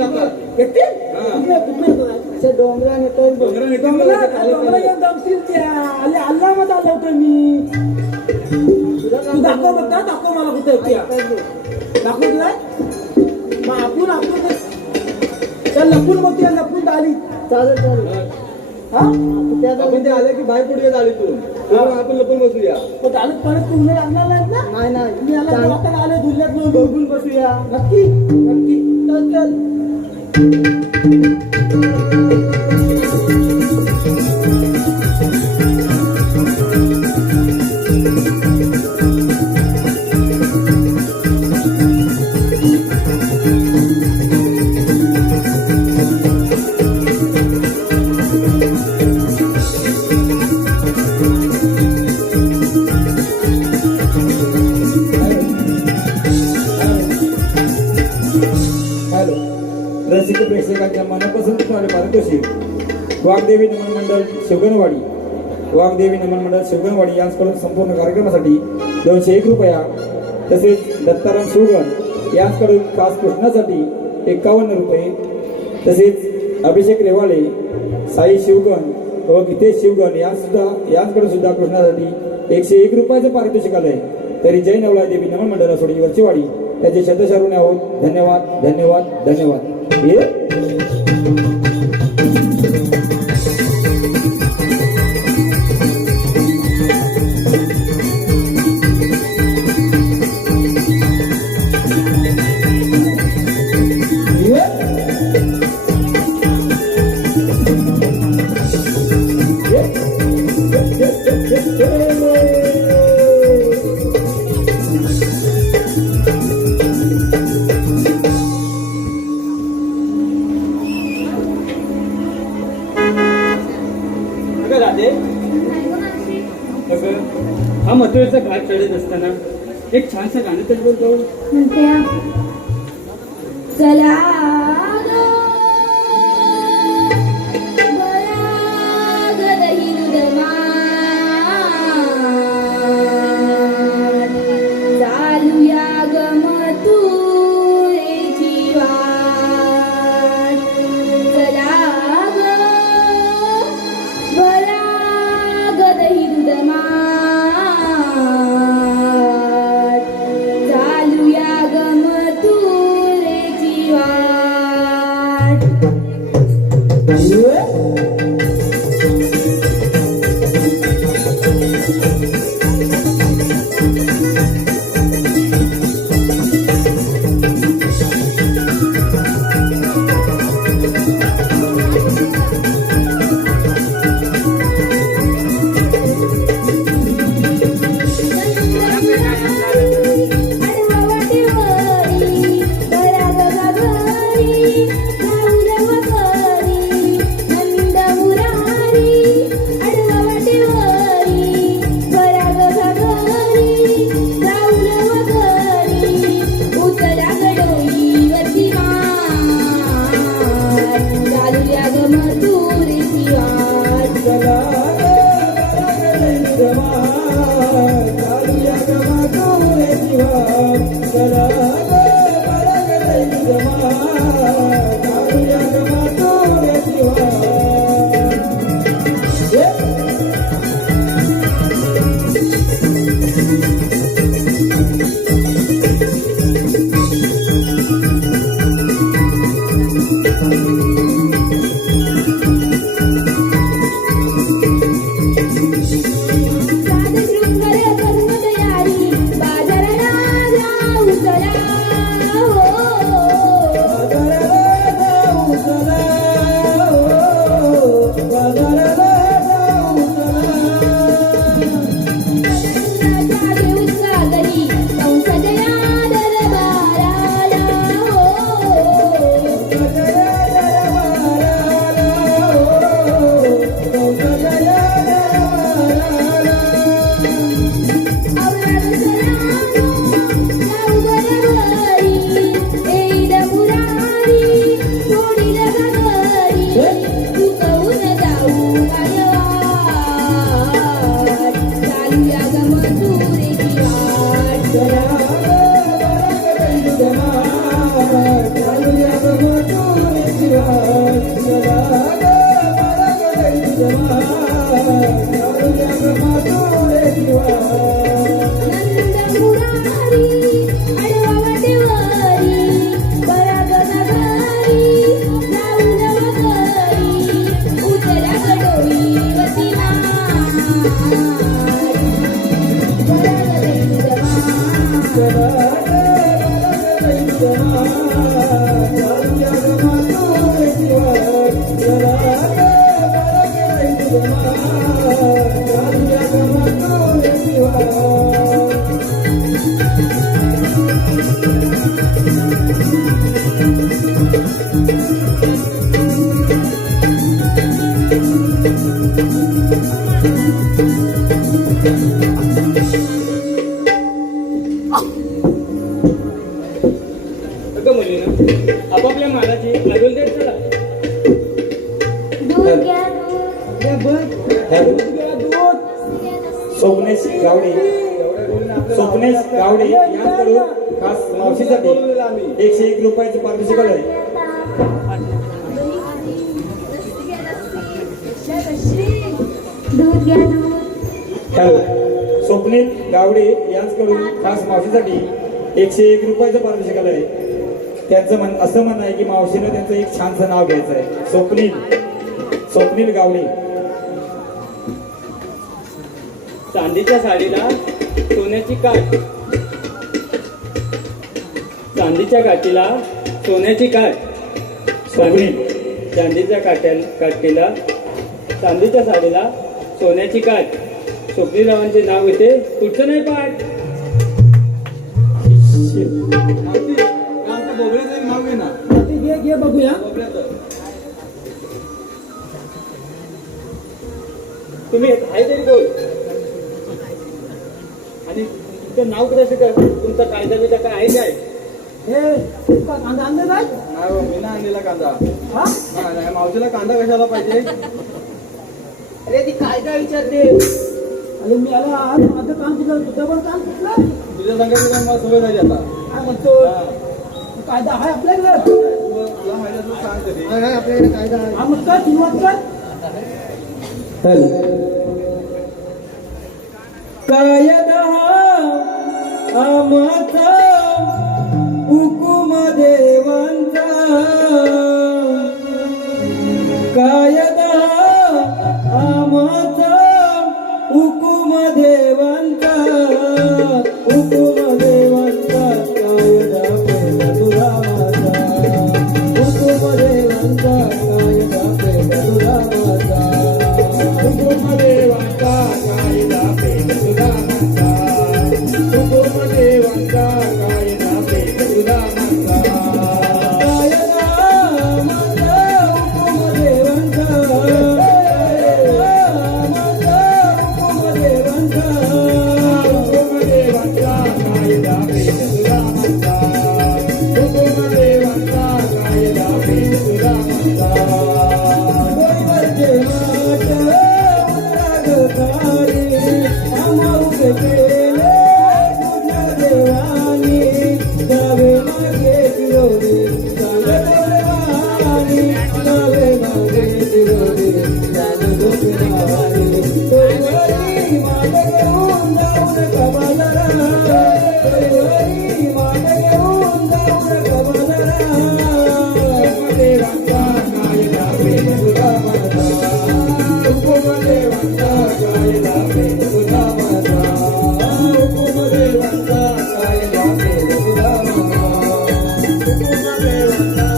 येते डोंगरा नेतो डोंगरा येऊन दमशील त्या आले अल्ला मध्ये आलो होतो मी तू दाखव बघ दाखव मला कुठे दाखवलाय मग आपण त्या लपून बघूया लपून आली चालेल हा आपण ते आले की बाहेर पुढे आली तू आपण लपून बसूया. पण चालत परत तुम्ही लागणार नाहीत ना नाही मी याला दवाखान्यात आलो धुल्यात बघून बसूया. नक्की चल चल हॅलो रसिक प्रेक्षकांच्या मनापासून तुम्हाला पारितोषिक वाग्देवी नमन मंडळ शिवगणवाडी वाग्देवी नमन मंडळ शिवगणवाडी यांच्याकडून संपूर्ण कार्यक्रमासाठी 201 रुपया तसेच दत्ताराम शिवगण यांच्याकडून खास कृष्णासाठी 51 रुपये तसेच अभिषेक रेवाळे साई शिवगण व गीतेश शिवगण यांच्याकडून सुद्धा कृष्णासाठी 101 रुपयाचं पारितोषिक आलंय. तरी जय नवला देवी नमन मंडळ सोडी वरचीवाडी त्याचे शतशारून आहोत. धन्यवाद धन्यवाद धन्यवाद. राधे हा मथुरेचा घाट चढत असताना एक छानसं गाणं तर बोलतो. म्हणते चला चालूया गम तुरेची वाट चला ग बरा गदही चालूया गम तुरेची वाट जाऊया ग मातोळे दिवा नंद मुरारी आडवा वाटेवारी बराग नगारी जाऊन वगरी उतरा कडोळी वती अगं मुलीनं आपापल्या मालाची अजून देत चला. दूध घ्या दूध स्वप्नेश गावडे स्वप्नेश गावडे यांकडून खास मावशीसाठी 101 रुपयाचे पारितोषिक आहे. दूध घ्या दूध हॅलो स्वप्नील गावडे यांच्याकडून खास मावशीसाठी 101 रुपयाचं पारितोषिक आहे. त्यांचं असं म्हणणं आहे की मावशीनं त्यांचं एक छानसं नाव घ्यायचं आहे. स्वप्नील गावडे. चांदीच्या साडीला सोन्याची काठ, चांदीच्या काठीला सोन्याची काठ. स्वप्नील चांदीच्या काठीला चांदीच्या साडीला सोन्याची काठ. स्वप्नीलरावांचे नाव येते. कुठचं नाही पाठ. बोबड्याचं नाव घे ना. घे बघूया. तुम्ही आहे तरी बोल. आणि तुमचं नाव कसं काय, तुमचा कायदा बिदा काय आहे काय. हे कांदा आणले काय? नाही हो, मी नाही आणलेला कांदा. हा नाही, मावशीला कांदा कशाला पाहिजे. अरे ती कायदा विचारते. अरे मी आला आज माझं काम कुठलं तुझं पण काम कुठलं तुझ्या सांगायचं मला सवय झाली आता. काय म्हणतो कायदा आहे आपल्याकडे. तुला माहिती असेल सांग तरी. आपल्याकडे कायदा आहे. हा मग काय सुरुवात कर. कायदा आमचा हुकुम देवांचा. कायदा आमचा हुकुम देवांचा. हुकुम देवांचा कायदा पहिला तुला माझा. हुकुम देवांचा कायदा पहिला तुला माझा. हुकुम देवांचा कायदा पहिला तुला माझा. हुकुम देवांचा कायदा पहिला तुला माझा. कायदा माझा हुकुम देवांचा. माझा हुकुम देवांचा. हुकुम देवांचा कायदा पहिला तुला माझा. हुकुम देवांचा कायदा पहिला तुला माझा. गोईवरचे माट उतरागतारी आमाऊचे केले तुझ्या देवानी. जावे मागे फिरोरे चाल डोळवानी. जावे मागे फिरोरे चाल डोळवानी. गोईवरी माट घेऊन जाऊ नका बाजारा. गोईवरी माट घेऊन जाऊ नका बाजारा. देवांचा कायदा पहिला तुला माझा. हुकुम देवांचा कायदा पहिला तुला माझा. हुकुम देवांचा कायदा पहिला तुला माझा. हुकुम देवांचा.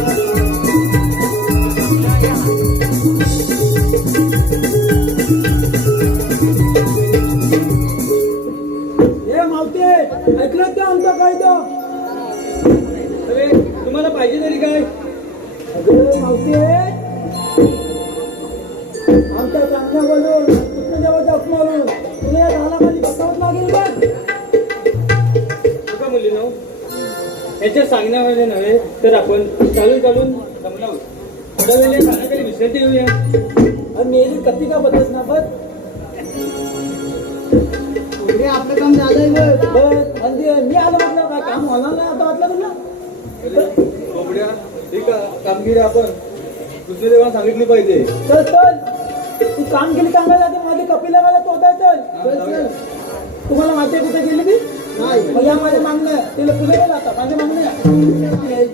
हे मावते ऐकलं का आमचा कायदा. अरे तुम्हाला पाहिजे तरी काय. अगं मावते आमच्या चांगल्या बोलून कृष्ण देवाच्या अपमारून तुला या झाला माझी बसावत लागेल बघ. बघा मुलीनो, याच्या सांगण्यामध्ये नव्हे तर आपण चालून जमलो. थोड्या वेळ खाण्याकडे विश्रांती घेऊया. आणि मेरी कती का बदलस ना बघ. आपलं काम झालंय बघ. म्हणजे मी आलो म्हटलं काय काम होणार नाही आता वाटलं तुला. बोबड्या, ठीक आहे, कामगिरी आपण कृष्णदेवाला सांगितली पाहिजे. चल चल तू काम केली चांगलं जाते मध्ये कपिला मला तोता येतं तुम्हाला माहिती आहे कुठे गेली ती मग या माझ्या मागण्या तिला तुला गेला आता माझ्या मागण्या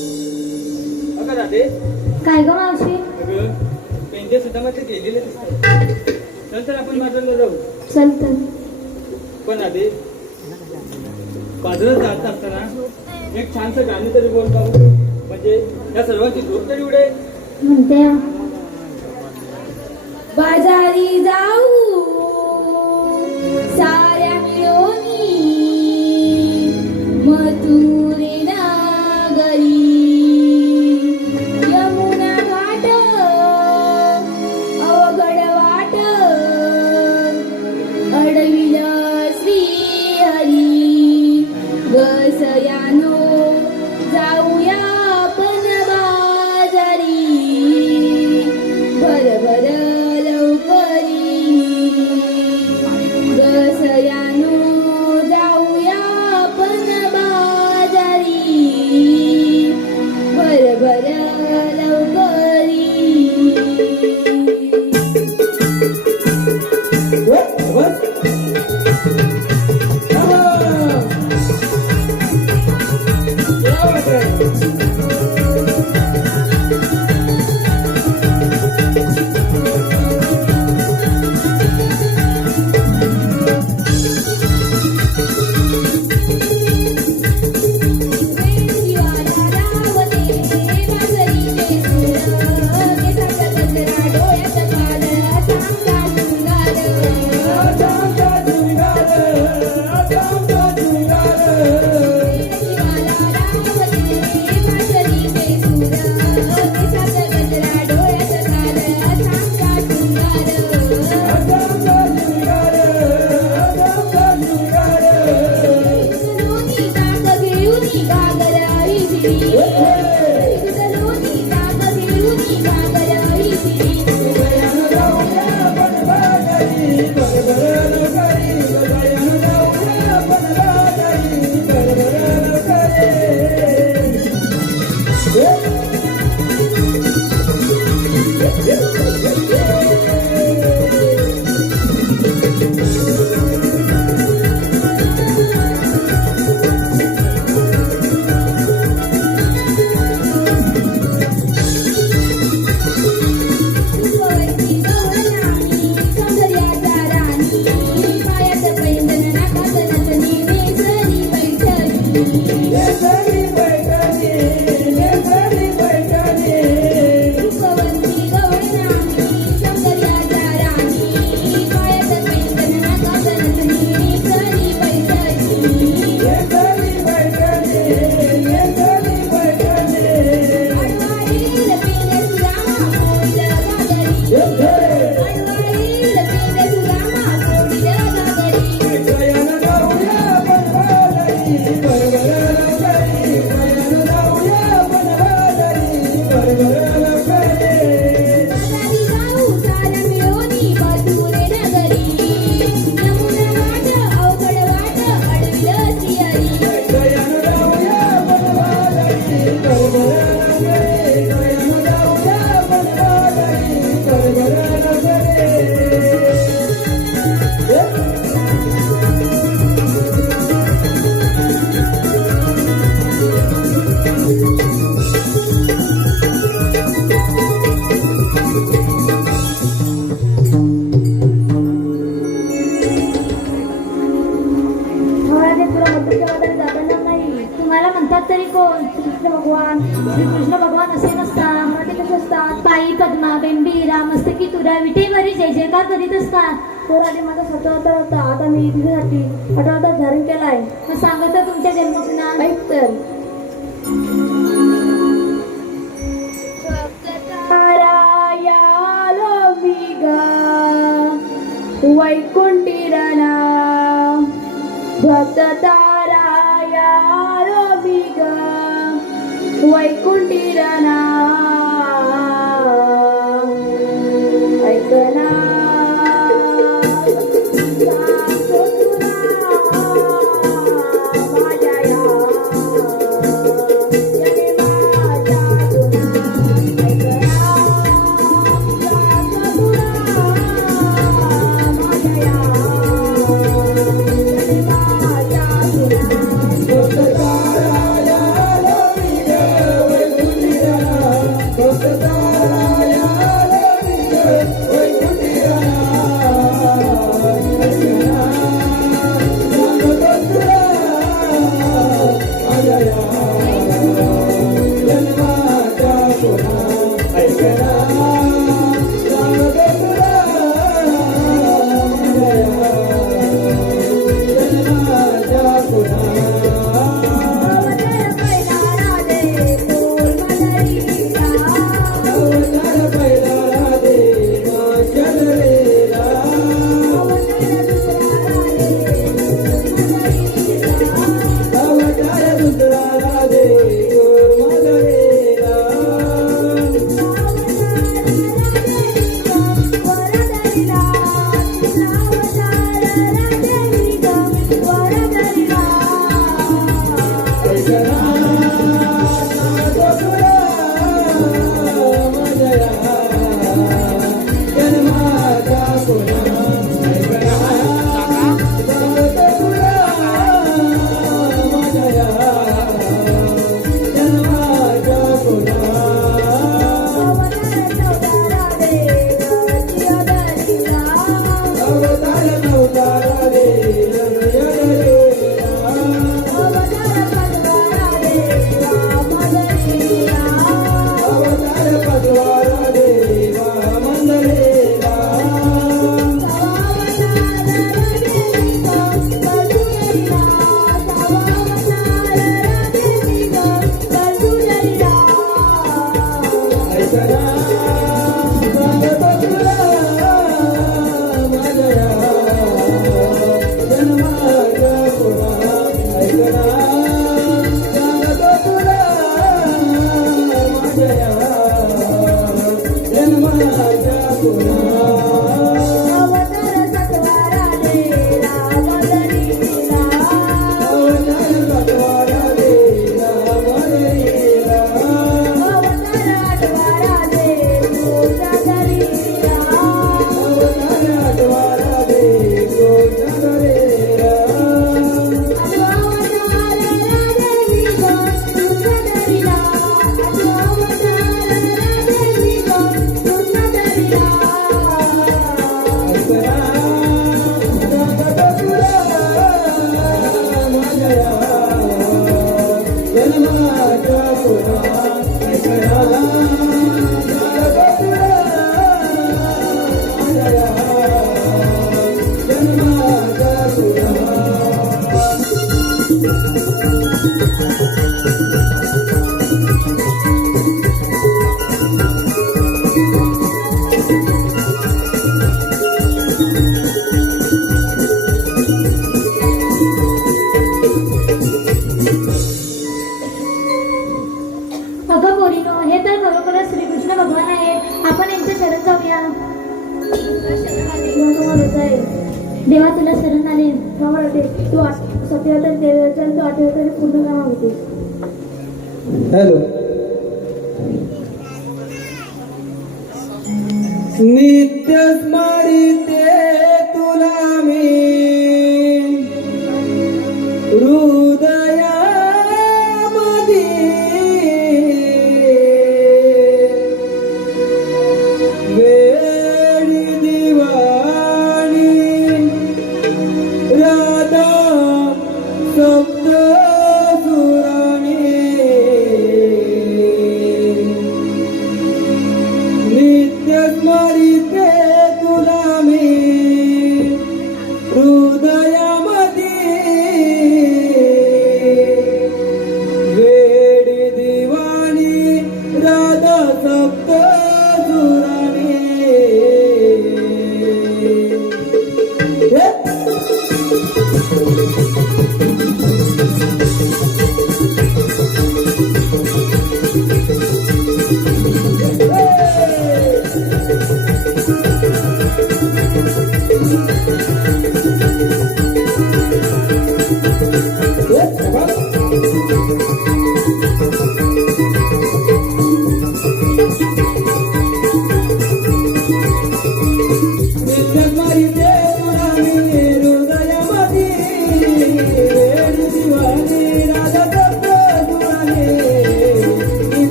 अगं राधे काय ग मावशी अगं पेंजे सुद्धा मध्ये गेलेले दिसतात नंतर आपण बाजारला जाऊ चल तर पण आधी बाजारात जात असताना एक छानसं गाणं तरी बोल पाहू म्हणजे या सर्वांची झोप तरी उडेल म्हणते हा. बाजारी जाऊ साऱ्या मिळोनी मथुरे नागरी यमुना घाट अवघड वाट अडविल श्री हरी गसयानो जाऊया आपण बाजारी भरभर लवकरी गसयानो जाऊया आपण बाजारी भरभर लवकरी वेणीवाला रावते बासरीचे सूर केसाचा गजरा डोळ्याचा काल चांगला वेणीवाला रावते बासरीचे सूर केसाचा गजरा डोळ्याचा काल लोणी ताक घेऊनी घागराई फिरी लोणी ताक घेऊनी घागराई फिरी उपवती गवळणी सौंदर्याचा राणी पायात पैंजण नाकात नथनी नेसरी पैठणी उपवती गवळणी सौंदर्याचा राणी पायात पैंजण नाकात नथनी नेसरी अडवाळील पिंड सुरामा सोडिल घागरी अडवाळील पिंड सुरामा सोडिल घागरी बाजारी जाऊ साऱ्या मिळोनी मथुरे नगरी यमुना घाट अवघड वाट अडविल श्री हरी महाराज तुला मथुरेच्या वादाने जाता येणार नाही तुम्हाला म्हणतात तरी कोण श्रीकृष्ण भगवान श्रीकृष्ण भगवान असे नसतात मराठी कसे असतात पायी पद्मा बेंबीरा मस्तकी तुरा विटेवरी जय जयकार करीत असतात तो राजे माझा 7 अवतार होता आता मी तुझ्यासाठी 8 अवतार धारण केला आहे मग सांगत तुमच्या जन्मदिना ऐक तर ऐकना सांगतो तुला माझ्या जन्माच्या पुन्हा ऐकना सांगतो तुला माझ्या जन्माच्या पुन्हा अवतार सत्वारा देला मदरीला अवतार सत्वारा देला मदरीला अवतार आठवारा दे तुझ्या दरीला अवतार आठवारा दे तुझ्या दरीला अगं पोरीनो, हे तर खरोखरच श्रीकृष्ण भगवान आहे. आपण यांच्या शरण जाऊया. देवा तुला शरण आले. तू सत्यावतर देवाच्या तू आठवतर पूर्ण काम होते. हॅलो नित्य स्मरिते तुला मी वेडी दिवाणी राधा सप्त सुराणी नित्य स्मरिते तुला मी हृदयामध्ये वेडी दिवाणी राधा सप्त सुराणी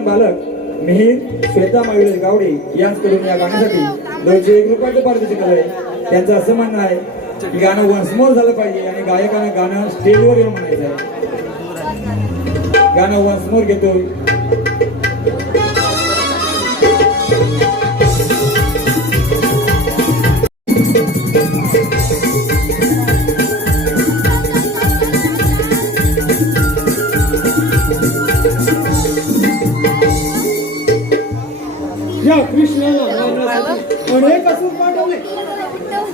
लहान बालक मिहीर श्वेता मायुलेश गावडे यांच्याकडून या गाण्यासाठी 201 रुपयाचं पारितोषिक आलंय. त्यांचं असं म्हणणं आहे की गाणं वन्स मोर झालं पाहिजे आणि गायकानं गाणं स्टेजवर येऊन म्हणायचं आहे. गाणं वन्स मोर घेतोय. या कृष्णाला मारण्यासाठी अनेक असुर पाठवले,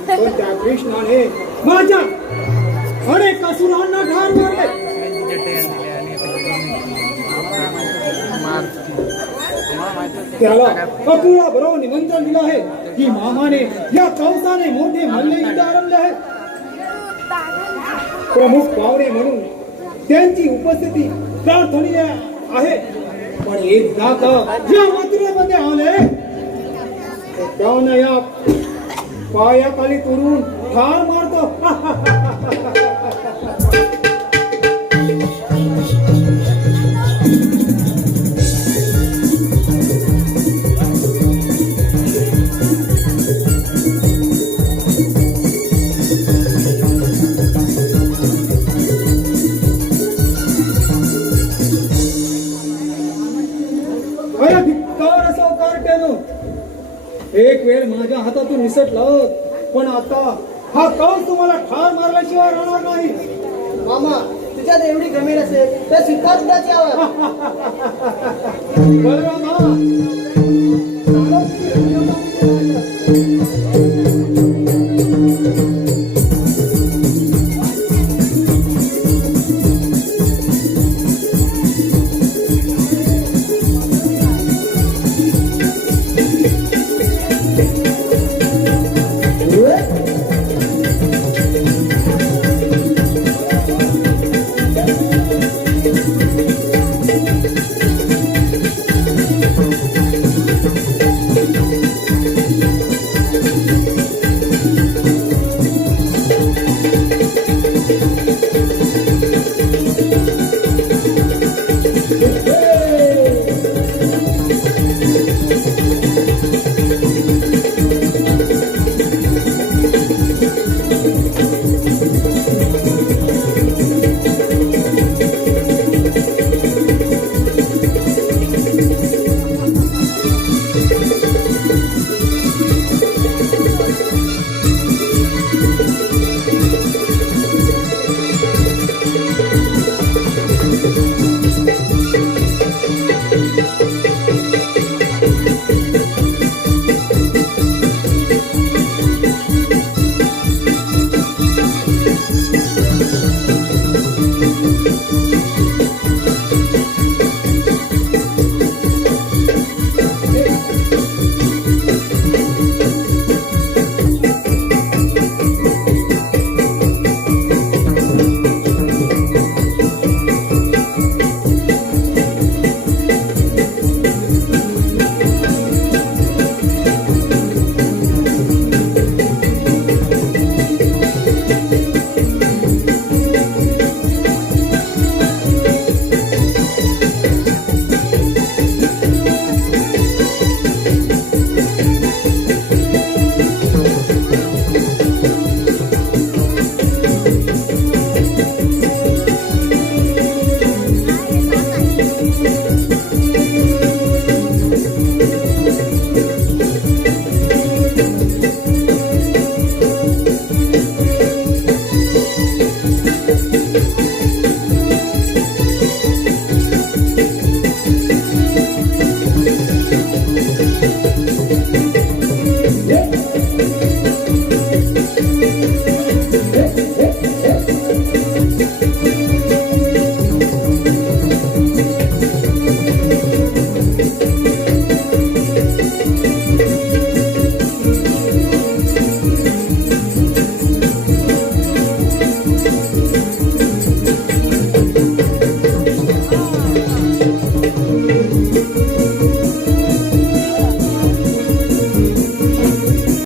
पण त्या कृष्णाने माझ्या अनेक असुरांना ठार मारले. त्याला अतुळा बरोबर निमंत्रण दिलं आहे की मामाने या कंसाने मोठे मल्ल युद्ध आरंभले आहे. प्रमुख पाहुणे म्हणून त्यांची उपस्थिती प्रार्थनीय आहे. पण एकदा का या मथुरेमध्ये आले तर त्यांना या पायाखाली तुडून ठार मारतो. अरे धिक्कार असो कार्ट्यानो, एक वेळ माझ्या हातातून निसटलं, पण आता हा कंस तुम्हाला ठार मारल्याशिवाय राहणार नाही. मामा तुझ्यात एवढी गंभीर असेल तर सिद्धार्थाची यावं. बलरामा,